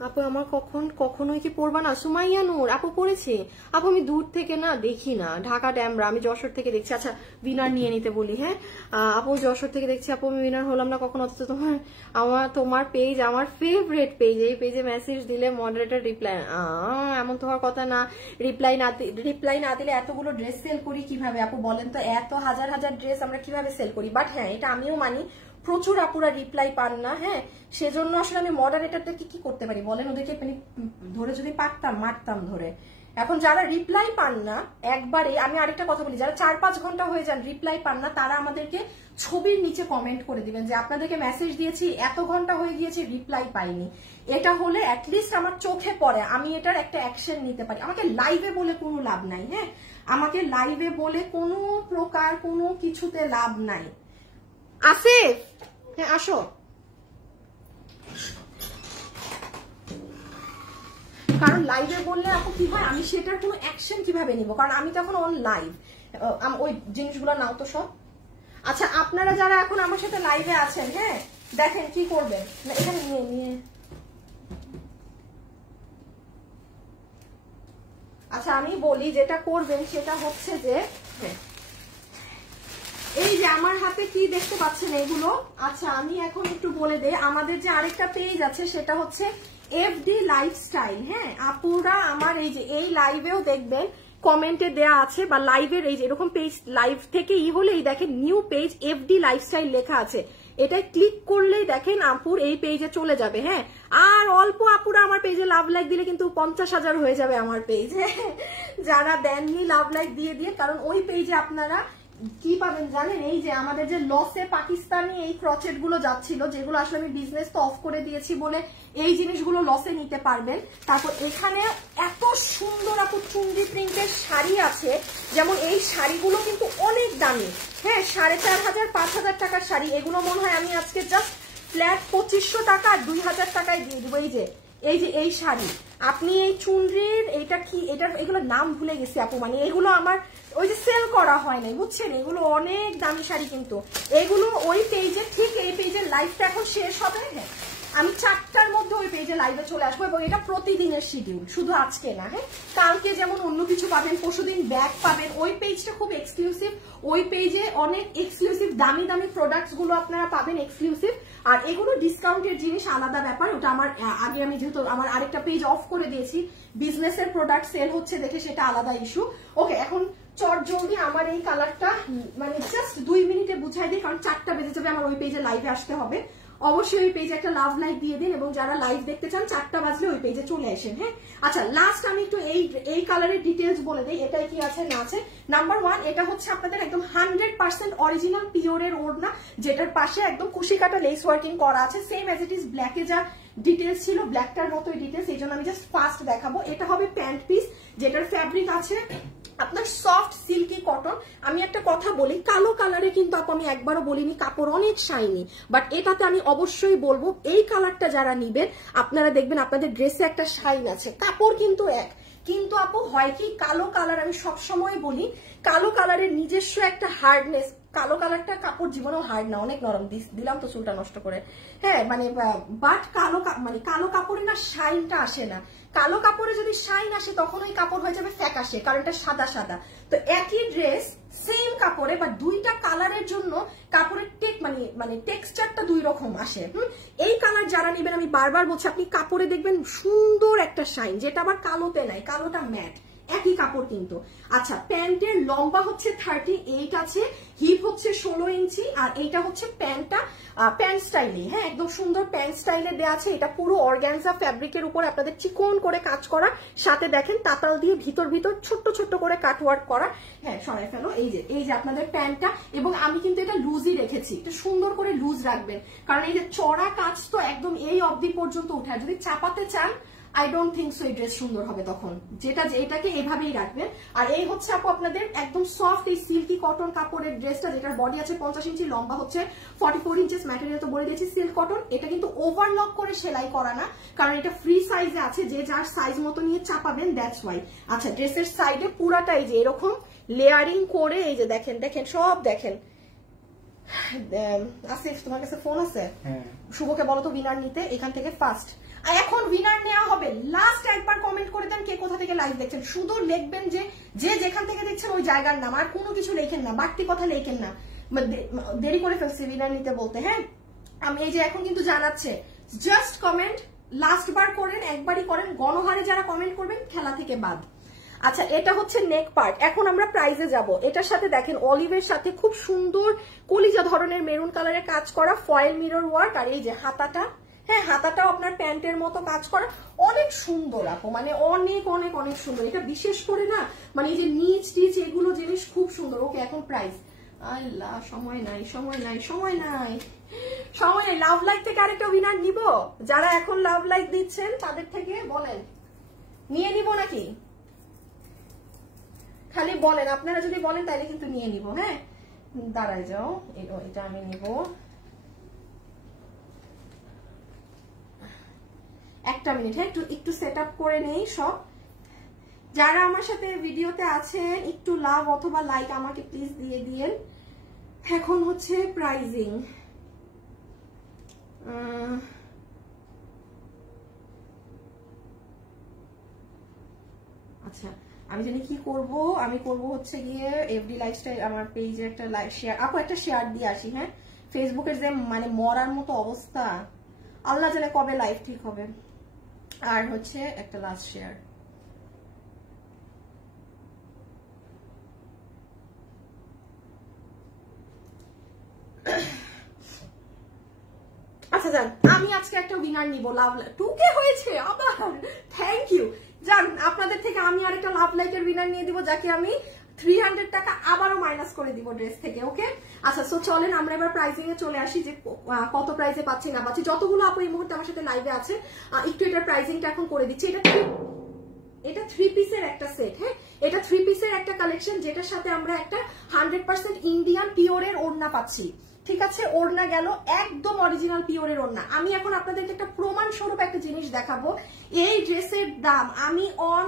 আপু আমার কখনোই কি পড়বা না? সুমাইয়া নূর আপু পড়েছি আপু, আমি দূর থেকে না দেখি না, ঢাকা ড্যামরা, আমি যশোর থেকে দেখছি। আচ্ছা উইনার নিয়ে নিতে বলি। হ্যাঁ আপু যশোর থেকে দেখছি আপু, আমি উইনার হলাম না কখনো, অথচ তোমার পেজ আমার ফেভারিট পেজ, এই পেজে মেসেজ দিলে মডারেটর রিপ্লাই, এমন তো হওয়ার কথা না। রিপ্লাই না দিলে এতগুলো ড্রেস সেল করি কিভাবে আপু বলেন তো? এত হাজার হাজার ড্রেস আমরা কিভাবে সেল করি? বাট হ্যাঁ এটা আমিও মানি, প্রচুর আপুরা রিপ্লাই পান না। হ্যাঁ সেজন্য আসলে আমি মডারেটরটাকে কি করতে পারি বলেন? ওদেরকে ধরে যদি পারতাম মারতাম ধরে। এখন যারা রিপ্লাই পান না একবারে, আমি আরেকটা কথা বলি, যারা 4-5 ঘন্টা হয়ে যান রিপ্লাই পান না, তারা আমাদেরকে ছবির নিচে কমেন্ট করে দিবেন যে আপনাদেরকে মেসেজ দিয়েছি, এত ঘন্টা হয়ে গিয়েছে রিপ্লাই পাইনি। এটা হলে অ্যাটলিস্ট আমার চোখে পড়ে, আমি এটার একটা অ্যাকশন নিতে পারি। আমাকে লাইভে বলে কোনো লাভ নাই। হ্যাঁ আমাকে লাইভে বলে কোনো প্রকার কোনো কিছুতে লাভ নাই। আসিফ হ্যাঁ আসো। কারণ লাইভে বললে আপু কি হয়, আমি সেটার কোনো অ্যাকশন কিভাবে নিব? কারণ আমি তখন অন লাইভ, ওই জিনিসগুলো নাও তো সব। আচ্ছা আপনারা যারা এখন আমার সাথে লাইভে আছেন, হ্যাঁ দেখেন কি করবেন, এখানে নিয়ে আচ্ছা আমি বলি যেটা করবেন সেটা হচ্ছে যে, এই যে আমার হাতে কি দেখতে পাচ্ছেন এগুলো। আচ্ছা আমি এখন একটু বলে দেই, আমাদের যে আরেকটা পেজ আছে সেটা হচ্ছে এফডি লাইফস্টাইল। হ্যাঁ আপুরা আমার এই যে এই লাইভেও দেখবেন কমেন্টে দেয়া আছে, বা লাইভের এই যে এরকম পেজ, লাইভ থেকে হলেই দেখেন নিউ পেজ এফডি লাইফস্টাইল লেখা আছে, এটাই ক্লিক করলেই দেখেন আপুর এই পেজে চলে যাবে। হ্যাঁ আর অল্প আপুরা আমার পেজে লাভ লাইক দিলে কিন্তু 50,000 হয়ে যাবে আমার পেজ। যারা দেননি লাভ লাইক দিয়ে দিয়ে, কারণ ওই পেজে আপনারা কি পাবেন জানেন? এই যে আমাদের যে লসে পাকিস্তানি এই ক্রচেট গুলো যাচ্ছিল, যেগুলো আসলে আমি বিজনেস তো অফ করে দিয়েছি বলে এই জিনিসগুলো লসে নিতে পারবেন। তারপর এখানে এত সুন্দর আপু চুন্ডি প্রিন্টের শাড়ি আছে, যেমন এই শাড়িগুলো কিন্তু অনেক দামি। হ্যাঁ 4,500 5,000 টাকার শাড়ি, এগুলো মনে হয় আমি আজকে জাস্ট ফ্ল্যাট 2500 টাকা আর 2,000 টাকায় দিয়ে দেবো। এই যে এই শাড়ি, আপনি এই চুনরির এটা কি, এগুলোর নাম ভুলে গেছি আপু, মানে এগুলো আমার ওই যে সেল করা হয় নাই বুঝছেন, এগুলো অনেক দামি শাড়ি, কিন্তু এগুলো ওই পেজে, ঠিক এই পেজের লাইভটা এখন শেষ হবে। হ্যাঁ আমি 4টার মধ্যে ওই পেজে লাইভে চলে আসবো, এবং এটা প্রতিদিনের শিডিউল, শুধু আজকে না। হ্যাঁ কালকে যেমন অন্য কিছু পাবেন, পরশুদিন ব্যাগ পাবেন। ওই পেজটা খুব এক্সক্লুসিভ, ওই পেজে অনেক এক্সক্লুসিভ দামি দামি প্রোডাক্টস গুলো আপনারা পাবেন এক্সক্লুসিভ। আর এগুলো ডিসকাউন্টের জিনিস আলাদা ব্যাপার, ওটা আমার আগে আমি যেহেতু আমার আরেকটা পেজ অফ করে দিয়েছি, বিজনেসের প্রোডাক্ট সেল হচ্ছে দেখে সেটা আলাদা ইস্যু। ওকে এখন চট জলদি আমার এই কালারটা মানে জাস্ট 2 মিনিটে বুঝাই দিই, কারণ 4টা বেজে যাবে, আমার ওই পেজে লাইভে আসতে হবে। অবশ্যই ওই পেজে একটা লাভ লাইক দিয়ে দিন, এবং যারা লাইভ দেখতে চান 4টা বাজলে ওই পেজে চলে আসেন। হ্যাঁ আচ্ছা লাস্ট আমি একটু এই কালারের ডিটেলস বলে দিই, এটাই কি আছে না আছে। নাম্বার 1, এটা হচ্ছে আপনাদের একদম 100% অরিজিনাল পিওরের ওড়না, যেটার পাশে একদম কুশি কাটা লেস ওয়ার্কিং করা আছে, সেম এজ ইট ইজ ব্ল্যাকে যা ডিটেলস ছিল, ব্ল্যাকটার মতোই ডিটেলস, এই জন্য আমি জাস্ট ফাস্ট দেখাবো। এটা হবে প্যান্ট পিস, যেটার ফ্যাব্রিক আছে আপনার সফট সিল্কি কটন। আমি একটা কথা বলি, কালো কালারে কিন্তু আমি একবারও বলিনি কাপড় অনেক শাইনি, বাট এটাতে আমি অবশ্যই বলবো এই কালারটা যারা নিবেন আপনারা দেখবেন আপনাদের ড্রেসে একটা শাইন আছে। কাপড় কিন্তু এক, কিন্তু আপু হয় কি কালো কালার, আমি সবসময় বলি কালো কালারের নিজস্ব একটা হার্ডনেস, কালো কালারটা কাপড় জীবনেও হার্ড না, অনেক নরম। দিলাম তো চুলটা নষ্ট করে। হ্যাঁ মানে বাট কালো কাপড়ে না শাইনটা আসে না। কালো কাপড়ে যদি শাইন আসে তখন ওই কাপড় হয়ে যাবে ফ্যাকাশে, কারণ এটা সাদা সাদা। তো একই ড্রেস সেম কাপড়ে বা দুইটা কালারের জন্য কাপড়ের মানে টেক্সচারটা 2 রকম আসে। এই কালার যারা নেবেন আমি বারবার বলছি, আপনি কাপড়ে দেখবেন সুন্দর একটা শাইন, যেটা আবার কালোতে নাই, কালোটা ম্যাট, একই কাপড় কিন্তু। আচ্ছা প্যান্টের লম্বা হচ্ছে 38 আছে, হিপ হচ্ছে 16 ইঞ্চি, আর এইটা হচ্ছে প্যান্টটা প্যান্ট স্টাইলে। হ্যাঁ একদম সুন্দর প্যান্ট স্টাইলে দেওয়া আছে। এটা পুরো অর্গানজা ফ্যাব্রিকের উপর আপনাদের চিকন করে কাজ করা, সাথে দেখেন তাতাল দিয়ে ভিতর ছোট্ট ছোট্ট করে কাটওয়ার্ক করা। হ্যাঁ সরাই ফেলো, এই যে আপনাদের প্যান্টটা, এবং আমি কিন্তু এটা লুজই রেখেছি, এটা সুন্দর করে লুজ রাখবেন, কারণ এই যে চড়া কাজ তো একদম এই অবধি পর্যন্ত উঠায়, যদি চাপাতে চান আই ডোন্ট থিঙ্ক সো এই ড্রেস সুন্দর হবে তখন, এটাকে এইভাবেই রাখবেন। আর এই হচ্ছে আপু আপনাদের একদম সফট এই সিল্কি কটন কাপড়ের ড্রেসটা, যেটার বডি আছে 50 ইঞ্চি, লম্বা হচ্ছে 44 ইঞ্চেস, ম্যাটেরিয়াল তো বলে দিয়েছি সিল্ক কটন। এটা কিন্তু ওভারলক করে সেলাই করা না, কারণ এটা ফ্রি সাইজে আছে, যে যার সাইজ মতো নিয়ে চাপাবেন, দ্যাটস ওয়াই। আচ্ছা ড্রেসের সাইডে পুরাটাই যে এরকম লেয়ারিং করে, এই যে দেখেন সব দেখেন। আসিফ তোমার কাছে ফোন আছে? শুভকে বলো তো উইনার নিতে, এখান থেকে ফার্স্ট। এখন উইনার নেওয়া হবে। লাস্ট একবার কমেন্ট করে দেন কে কোথা থেকে লাইভ দেখছেন, শুধু লিখবেন যে যেখান থেকে দেখছেন ওই জায়গার নাম, আর কোনো কিছু লেখেন না, বাড়তি কথা লেখেন না। দেরি করে ফেলছি উইনার নিতে বলতে। হ্যাঁ, আমি এই যে এখন কিন্তু জানাচ্ছে, জাস্ট কমেন্ট লাস্ট বার করেন, একবারই করেন, গণহারে যারা কমেন্ট করবেন খেলা থেকে বাদ। আচ্ছা, এটা হচ্ছে নেক পার্ট। এখন আমরা প্রাইজে যাব। এটার সাথে দেখেন অলিভের সাথে খুব সুন্দর কলিজা ধরনের মেরুন কালারের কাজ করা ফয়েল মিরর ওয়ার্ক, আর এই যে হাতাটা, হ্যাঁ হাতাটাও আপনার প্যান্টের মতো কাজ করা, অনেক সুন্দর আপু, মানে অনেক অনেক অনেক সুন্দর। এটা বিশেষ করে না মানে এই যে নিচ টিচ এগুলো জিনিস খুব সুন্দর। ওকে, এখন প্রাইস, আল্লাহ সময় নাই সময় নাই সময় নাই সময় নাই। লাভ লাইক থেকে আরেকটা উইনার নিব, যারা এখন লাভ লাইক দিচ্ছেন তাদের থেকে বলেন নিয়ে নিব নাকি, খালি বলেন। আপনারা যদি বলেন তাহলে কিন্তু নিয়ে নিব। হ্যাঁ, দাঁড়ায় যাও, এটা আমি নিব। একটা মিনিট, হ্যাঁ একটু সেট আপ করে নেই সব। যারা আমার সাথে ভিডিওতে আছেন একটু লাভ অথবা লাইক আমাকে প্লিজ দিয়ে দিয়েন। এখন হচ্ছে প্রাইজিং। আচ্ছা, আমি জানি কি করব, আমি করব হচ্ছে গিয়ে এভরি লাইফস্টাইল আমার পেজে একটা শেয়ার, আপু একটা শেয়ার দিয়ে আসি। হ্যাঁ, ফেসবুকের যে মানে মরার মতো অবস্থা, আল্লাহ জানে কবে লাইফ ঠিক হবে। আর হচ্ছে একটা লাস্ট শেয়ার। আচ্ছা যান, আমি আজকে একটা উইনার নিব। লাভ 2K হয়েছে আবার, থ্যাংক ইউ। যান, আপনাদের থেকে আমি আরেকটা লাভ লাইকের উইনার নিয়ে দিব, যাকে আমি 300 টাকা আবারও মাইনাস করে দিব ড্রেস থেকে। ওকে, আচ্ছা সো চলেন আমরা এবার প্রাইসিং এ চলে আসি, যে কত প্রাইসে পাচ্ছি না পাচ্ছি। যতগুলো আপু এই মুহূর্তে আমার সাথে লাইভে আছে একটু এটার প্রাইসিংটা এখন করে দিচ্ছি। এটা 3 পিসের একটা সেট। হ্যাঁ, এটা 3 পিসের একটা কালেকশন, যেটার সাথে আমরা একটা 100% ইন্ডিয়ান পিওরের ওড়না পাচ্ছি। ঠিক আছে, ওড়না গেল একদম অরিজিনাল পিওরের ওড়না। আমি এখন আপনাদেরকে একটা প্রমাণ স্বরূপ একটা জিনিস দেখাবো। এই ড্রেসের দাম আমি অন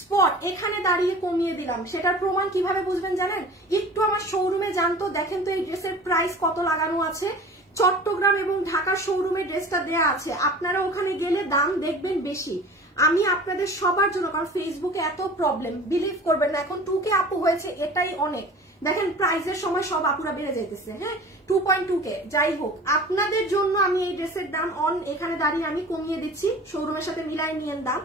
স্পট এখানে দাঁড়িয়ে কমিয়ে দিলাম। সেটার প্রমাণ কিভাবে বুঝবেন জানেন? একটু আমার শোরুমে জানতো, দেখেন তো এই ড্রেসের প্রাইস কত লাগানো আছে। চট্টগ্রাম এবং ঢাকার শোরুমে ড্রেসটা দেয়া আছে, আপনারা ওখানে গেলে দাম দেখবেন বেশি। আমি আপনাদের সবার জন্য, কারণ ফেসবুকে এত প্রবলেম, বিলিভ করবেন না, এখন 2K আপু হয়েছে এটাই অনেক। দেখেন প্রাইসের সময় সব আপুরা বেড়ে যাইতেছে। হ্যাঁ, 2.2K যাই হোক, আপনাদের জন্য আমি এই ড্রেসের দাম অন এখানে দাঁড়িয়ে আমি কমিয়ে দিচ্ছি, শোরুমের সাথে মিলাই নিয়েন দাম।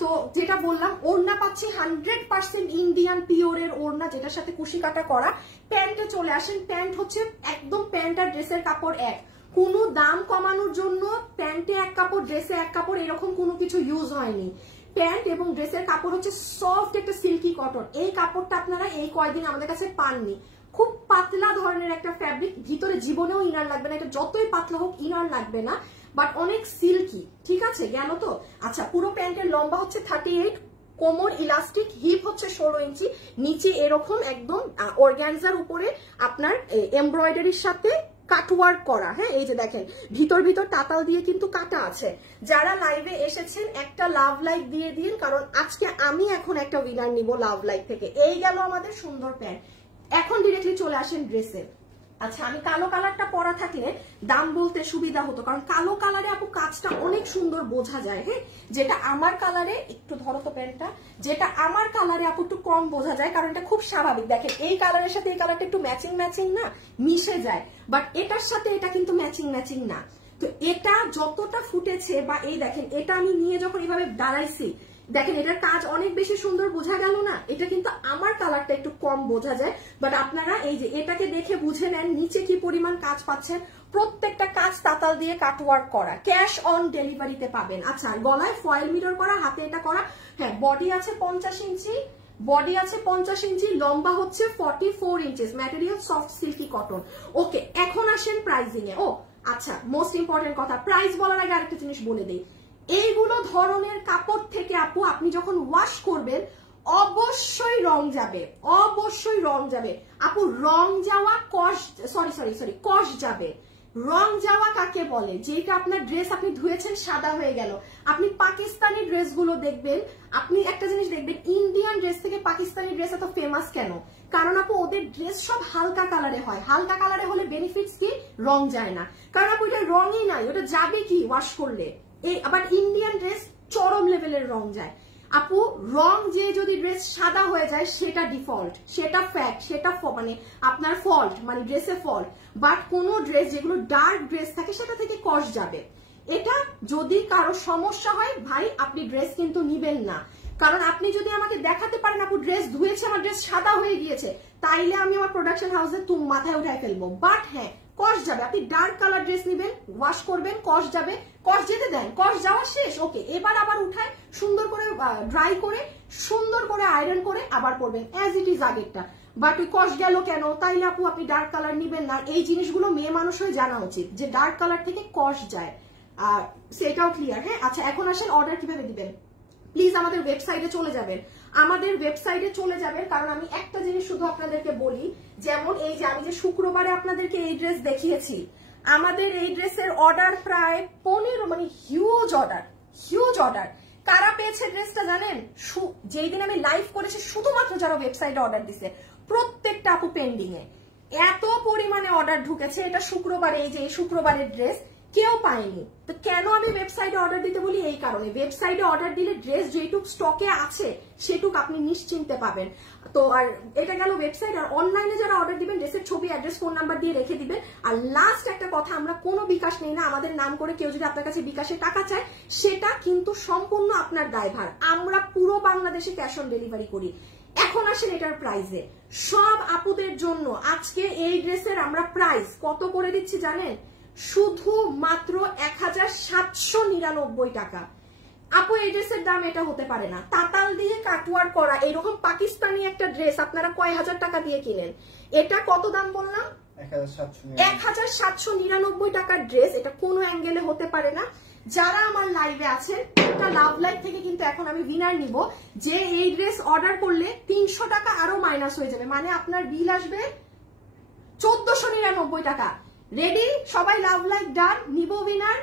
তো যেটা বললাম, ওড়না পাচ্ছি 100% ইন্ডিয়ান পিওরের ওড়না, যেটার সাথে কুশি কাটা করা। প্যান্টে চলে আসেন, প্যান্ট হচ্ছে একদম প্যান্ট আর ড্রেসের কাপড় এক, কোনো দাম কমানোর জন্য প্যান্টে এক কাপড় ড্রেসে এক কাপড় এরকম কোনো কিছু ইউজ হয়নি। প্যান্ট এবং ড্রেসের কাপড় হচ্ছে সফট একটা সিল্কি কটন। এই কাপড়টা আপনারা এই কয়েকদিন আমাদের কাছে পাননি। খুব পাতলা ধরনের একটা ফ্যাব্রিক, ভিতরে জীবনেও ইনার লাগবে না, এটা যতই পাতলা হোক ইনার লাগবে না, বাট অনেক সিল্কি। ঠিক আছে, গেল তো? আচ্ছা, পুরো প্যান্টের লম্বা হচ্ছে 38, কোমর ইলাস্টিক, হিপ হচ্ছে 16 ইঞ্চি, নিচে এরকম একদম অর্গানজার উপরে আপনার এমব্রয়ডারির সাথে কাটওয়ার্ক করা। হ্যাঁ, এই যে দেখেন ভিতর তাতাল দিয়ে কিন্তু কাটা আছে। যারা লাইভে এসেছেন একটা লাভ লাইক দিয়ে দিন, কারণ আজকে আমি এখন একটা উইনার নিব লাভ লাইক থেকে। এই গেল আমাদের সুন্দর প্যান্ট। এখন ডিরেক্টলি চলে আসেন ড্রেসে। আচ্ছা, আমি কালো কালারটা পরা থাকলে দাম বলতে সুবিধা হতো, কারণ কালো কালারে আপু কাজটা অনেক সুন্দর বোঝা যায়। হ্যাঁ, যেটা আমার কালারে, একটু ধরো তো প্যান্টটা, যেটা আমার কালারে আপু একটু কম বোঝা যায়, কারণ এটা খুব স্বাভাবিক। দেখেন এই কালারের সাথে এই কালারটা একটু ম্যাচিং না, মিশে যায়, বাট এটার সাথে এটা কিন্তু ম্যাচিং না। তো এটা যতটা ফুটেছে, বা এই দেখেন এটা আমি নিয়ে যখন এইভাবে দাঁড়াইছি, দেখেন এটার কাজ অনেক বেশি সুন্দর বোঝা গেল না? এটা কিন্তু আমার কালারটা একটু কম বোঝা যায়, বাট আপনারা এই যে এটাকে দেখে বুঝে নেন নিচে কি পরিমাণ কাজ পাচ্ছেন। প্রত্যেকটা কাজ তাতাল দিয়ে কাটওয়ার্ক করা, ক্যাশ অন ডেলিভারিতে পাবেন। আচ্ছা, গলায় ফয়েল মিরর করা, হাতে এটা করা। হ্যাঁ, বডি আছে 50 ইঞ্চি, বডি আছে 50 ইঞ্চি, লম্বা হচ্ছে 44 inches, material soft silky cotton. Okay, এখন আসেন প্রাইজিং এ। ও আচ্ছা, মোস্ট ইম্পর্টেন্ট কথা, প্রাইস বলার আগে আরেকটা জিনিস বলে দেই। এইগুলো ধরনের কাপড় থেকে আপু আপনি যখন ওয়াশ করবেন অবশ্যই রং যাবে, অবশ্যই রং যাবে আপু। রং যাওয়া কষ যাবে। রং যাওয়া কাকে বলে? যেটা আপনার ড্রেস আপনি ধুয়েছেন সাদা হয়ে গেল। আপনি পাকিস্তানি ড্রেসগুলো দেখবেন, আপনি একটা জিনিস দেখবেন, ইন্ডিয়ান ড্রেস থেকে পাকিস্তানি ড্রেস এত ফেমাস কেন? কারণ আপু ওদের ড্রেস সব হালকা কালারে হয়। হালকা কালারে হলে বেনিফিটস কি? রং যায় না। কারণ আপু এটা রঙই নাই, ওটা যাবে কি ওয়াশ করলে? এই আবার ইন্ডিয়ান ড্রেস চরম লেভেলের রং যায় আপু, রং যে যদি ড্রেস সাদা হয়ে যায় সেটা ডিফল্ট, সেটা ফ্যাক্ট, সেটা মানে আপনার ফল্ট, মানে ড্রেসে ফল্ট। বাট কোন ড্রেস যেগুলো ডার্ক ড্রেস থাকে সেটা থেকে কস যাবে। এটা যদি কারো সমস্যা হয় ভাই আপনি ড্রেস কিন্তু নিবেন না, কারণ আপনি যদি আমাকে দেখাতে পারেন আপু ড্রেস ধুয়েছে আমার ড্রেস সাদা হয়ে গিয়েছে, তাইলে আমি আমার প্রোডাকশন হাউসে মাথায় উঠাই ফেলবো। বাট হ্যাঁ কস যাবে, আপনি ডার্ক কালার ড্রেস নিবেন, ওয়াশ করবেন, কস যাবে, কস যেতে দেন, কস যাওয়া শেষ, ওকে এবার আবার উঠায় সুন্দর করে ড্রাই করে সুন্দর করে আয়রন করে আবার পরবেন অ্যাজ ইট ইজ আগেরটা। বাট ওই কস গেল কেন, তাইলে আপু আপনি ডার্ক কালার নিবেন না। এই জিনিসগুলো মেয়ে মানুষই জানা উচিত যে ডার্ক কালার থেকে কস যায়, সেটাও ক্লিয়ার। হ্যাঁ আচ্ছা এখন আসেন অর্ডার কিভাবে দিবেন। প্লিজ আমাদের ওয়েবসাইটে চলে যাবেন, আমাদের ওয়েবসাইটে চলে যাবেন, কারণ আমি একটা জিনিস শুধু আপনাদেরকে বলি, যেমন এই যে আমি যে শুক্রবারে আপনাদেরকে এই ড্রেস দেখিয়েছি, আমাদের এই ড্রেসের অর্ডার প্রায় 15, মানে হিউজ অর্ডার। কারা পেয়েছে ড্রেসটা জানেন, যেই দিন আমি লাইভ করেছি শুধুমাত্র যারা ওয়েবসাইটে অর্ডার দিছে প্রত্যেকটা আপু পেন্ডিং এ, এত পরিমাণে অর্ডার ঢুকেছে। এটা শুক্রবারে, এই যে শুক্রবারের ড্রেস কেউ পায়নি। তো কেন আমি ওয়েবসাইটে অর্ডার দিতে বলি, এই কারণে ওয়েবসাইটে অর্ডার দিলে ড্রেস যেটুক স্টকে আছে সেটুক আপনি নিশ্চিন্তে পাবেন। তো আর এটা গেল ওয়েবসাইট। আর অনলাইনে যারা অর্ডার দিবেন ড্রেসের ছবি, অ্যাড্রেস, ফোন নাম্বার দিয়ে রেখে দিবেন। আর লাস্ট একটা কথা, আমরা কোনো বিকাশ নেই না, আমাদের নাম করে কেউ যদি আপনার কাছে বিকাশে টাকা চায় সেটা কিন্তু সম্পূর্ণ আপনার দায়ভার। আমরা পুরো বাংলাদেশে ক্যাশ অন ডেলিভারি করি। এখন আসেন এটার প্রাইসে, সব আপুদের জন্য আজকে এই ড্রেসের আমরা প্রাইস কত করে দিচ্ছি জানেন, শুধু মাত্র 1799 টাকা। আপু এই ড্রেসের দাম এটা হতে পারে না, তাতাল দিয়ে কাটওয়ার করা এরকম পাকিস্তানি একটা ড্রেস আপনারা কয় হাজার টাকা দিয়ে কিনেন, এটা কত দাম বললাম 1799 টাকার ড্রেস, এটা কোনো অ্যাঙ্গেলে হতে পারে না। যারা আমার লাইভে আছেন, একটা লাভ লাইভ থেকে কিন্তু এখন আমি উইনার নিব, যে এই ড্রেস অর্ডার করলে 300 টাকা আরো মাইনাস হয়ে যাবে, মানে আপনার বিল আসবে 1499 টাকা। রেডি সবাই, লাভ লাইক ডান, নিব উইনার।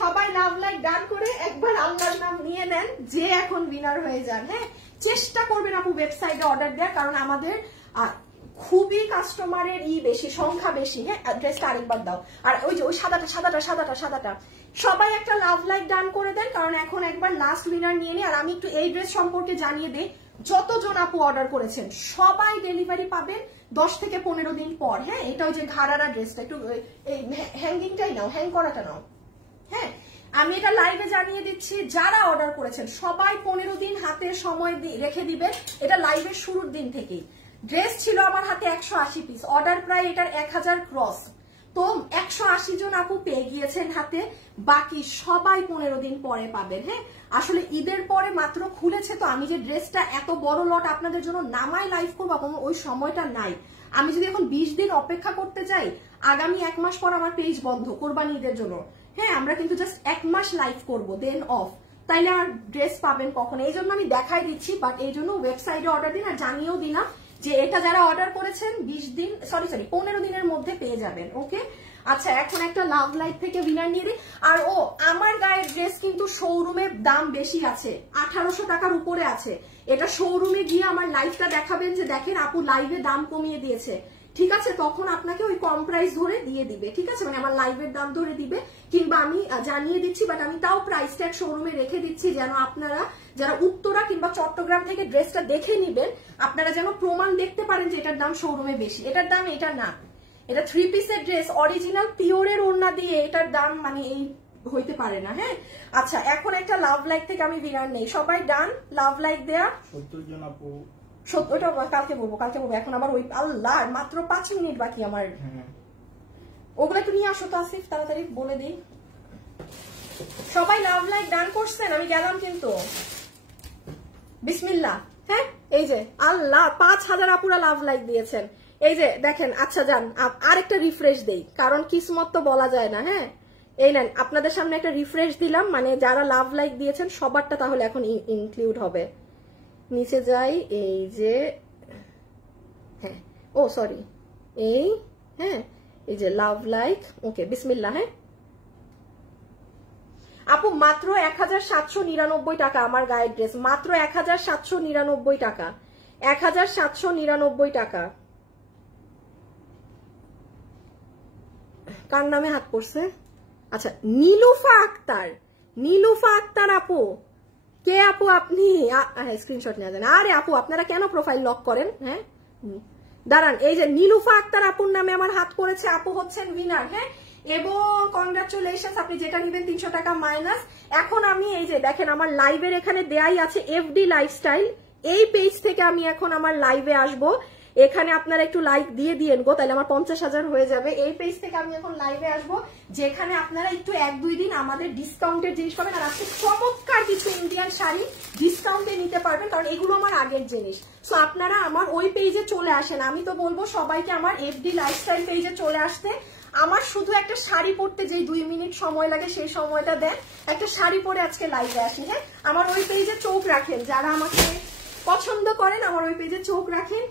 সবাই লাভ লাইক ডান করে একবার আল্লাহর নাম নিয়ে নেন, যে এখন উইনার হয়ে যান। হ্যাঁ চেষ্টা করবেন আপু ওয়েবসাইটে অর্ডার দেওয়ার, কারণ আমাদের খুবই কাস্টমারের বেশি, সংখ্যা বেশি। হ্যাঁ ড্রেসটা আরেকবার দাও, আর ওই যে ওই সাদাটা সবাই একটা লাভ লাইক ডান করে দেন, কারণ এখন একবার লাস্ট উইনার নিয়ে নিই। আর আমি একটু এই ড্রেস সম্পর্কে জানিয়ে দেই, যতজন আপু অর্ডার করেছেন সবাই ডেলিভারি পাবেন 10 থেকে 15 দিন পর। হ্যাঁ এটা ওই যে ঘাড়ারা ড্রেসটা একটু এই হ্যাঙ্গিংটাই নাও, হ্যাং করাটা নাও। হ্যাঁ আমি এটা লাইভে জানিয়ে দিচ্ছি, যারা অর্ডার করেছেন সবাই 15 দিন হাতে সময় রেখে দিবেন। এটা লাইভের শুরুর দিন থেকেই। ড্রেস ছিল আমার হাতে 180 পিস, অর্ডার প্রায় এটার 1000 ক্রস, তো 180 জন আপু পেয়ে গিয়েছেন হাতে, বাকি সবাই 15 দিন পরে পাবেন। হ্যাঁ আসলে ঈদের পরে মাত্র খুলেছে, তো আমি যে ড্রেসটা এত বড় লট আপনাদের জন্য নামায় লাইভ করবো ওই সময়টা নাই। আমি যদি এখন 20 দিন অপেক্ষা করতে যাই, আগামী 1 মাস পর আমার পেজ বন্ধ কোরবানি ঈদের জন্য। হ্যাঁ আমরা কিন্তু জাস্ট 1 মাস লাইভ করবো, দেন অফ, তাইলে আর ড্রেস পাবেন কখন, এই জন্য আমি দেখাই দিচ্ছি। বাট এই জন্য ওয়েবসাইটে অর্ডার দিন, আর জানিয়েও দিলাম যে এটা যারা অর্ডার করেছেন 15 দিনের মধ্যে পেয়ে যাবেন। ওকে আচ্ছা এখন একটা লাভ লাইভ থেকে উইনার নিয়ে দিই। আর আমার গায়ের ড্রেস কিন্তু শোরুমের দাম বেশি আছে, 1800 টাকার উপরে আছে। এটা শোরুমে গিয়ে আমার লাইভটা দেখাবেন যে দেখেন আপু লাইভে দাম কমিয়ে দিয়েছে, ঠিক আছে, তখন আপনাকে ওই কম প্রাইস ধরে দিয়ে দিবে, ঠিক আছে, মানে আমার লাইভের দাম ধরে দিবে, কিংবা আমি জানিয়ে দিচ্ছি, বাট আমি তাও প্রাইস ট্যাগ শোরুমে রেখে দিচ্ছি, যেন আপনারা যারা উত্তরা কিংবা চট্টগ্রাম থেকে ড্রেসটা দেখে নিবেন, আপনারা যেন প্রমাণ দেখতে পারেন যে এটার দাম শোরুমে বেশি। এটার দাম এটা না, এটা 3 পিসের ড্রেস, অরিজিনাল পিওরের ওড়না দিয়ে, এটার দাম মানে এই হইতে পারে না। হ্যাঁ আচ্ছা এখন একটা লাভ লাইক থেকে আমি উইনার নেই, সবাই ডান লাভ লাইক দেয়া। 70 জন আপু, ওটা কালকে বলবো, এখন আবার ওই আল্লাহ মাত্র 5 মিনিট বাকি আমার। ওগুলো একটু নিয়ে আসো তো আসিফ, তাড়াতাড়ি বলে দিই। সবাই লাভ লাইক ডান করছেন, আমি গেলাম কিন্তু। বিসমিল্লাহ। হ্যাঁ এই যে আল্লাহ 5000 আপুরা লাভ লাইক দিয়েছেন, এই যে দেখেন। আচ্ছা যান আরেকটা রিফ্রেশ দেই, কারণ কিসমত তো বলা যায় না। হ্যাঁ এই নেন আপনাদের সামনে একটা রিফ্রেশ দিলাম, মানে যারা লাভ লাইক দিয়েছেন সবারটা তাহলে এখন ইনক্লুড হবে। নিচে যাই, এই যে হ্যাঁ ও সরি এই হ্যাঁ এই যে লাভ লাইক, ওকে বিসমিল্লাহ। হ্যাঁ আপু মাত্র 1799 টাকা আমার গায়ের ড্রেস, মাত্র 1799 টাকা, 1799 টাকা। কার নামে হাত পড়ছে? আচ্ছা নীলুফা আক্তার, নীলুফা আক্তার আপু, কে আপু আপনি? স্ক্রিনশট নেওয়া যায় না। আরে আপু আপনারা কেন প্রোফাইল লক করেন? হ্যাঁ দাঁড়ান, এই যে নীলুফা আক্তার আপুর নামে আমার হাত পড়েছে, আপু হচ্ছেন উইনার। হ্যাঁ, এবং কনগ্রাচুলেশন, আপনি যেটা নিবেন 300 টাকা মাইনাস। এখন আমি এই যে দেখেন আমার লাইভের এখানে দেয়াই আছে এফডি লাইফস্টাইল, এই পেজ থেকে আমি এখন আমার লাইভে আসবো। এখানে আপনারা একটু লাইক দিয়ে দিয়েন গো, তাহলে আমার 50,000 হয়ে যাবে। এই পেজ থেকে আমি এখন লাইভে আসবো, যেখানে আপনারা একটু 1-2 দিন আমাদের ডিসকাউন্টের জিনিস পাবেন। আর আজকে চমৎকার কিছু ইন্ডিয়ান শাড়ি ডিসকাউন্টে নিতে পারবেন, কারণ এগুলো আমার আগের জিনিস। সো আপনারা আমার ওই পেজে চলে আসেন। আমি তো বলবো সবাইকে আমার এফডি লাইফস্টাইল পেজে চলে আসতে। আমার শুধু একটা শাড়ি পরতে যে 2 মিনিট সময় লাগে সেই সময়টা দেন, একটা শাড়ি পরে আজকে লাইভে আসি। হ্যাঁ, আমার ওই পেজে চোখ রাখেন, যারা আমাকে পছন্দ করেন আমার ওই পেজে চোখ রাখেন।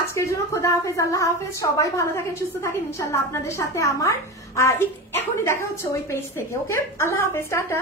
আজকের জন্য খোদা হাফেজ, আল্লাহ হাফেজ, সবাই ভালো থাকেন, সুস্থ থাকেন। ইনশাল্লাহ আপনাদের সাথে আমার এখনই দেখা হচ্ছে ওই পেজ থেকে। ওকে, আল্লাহ হাফেজ, টাটা।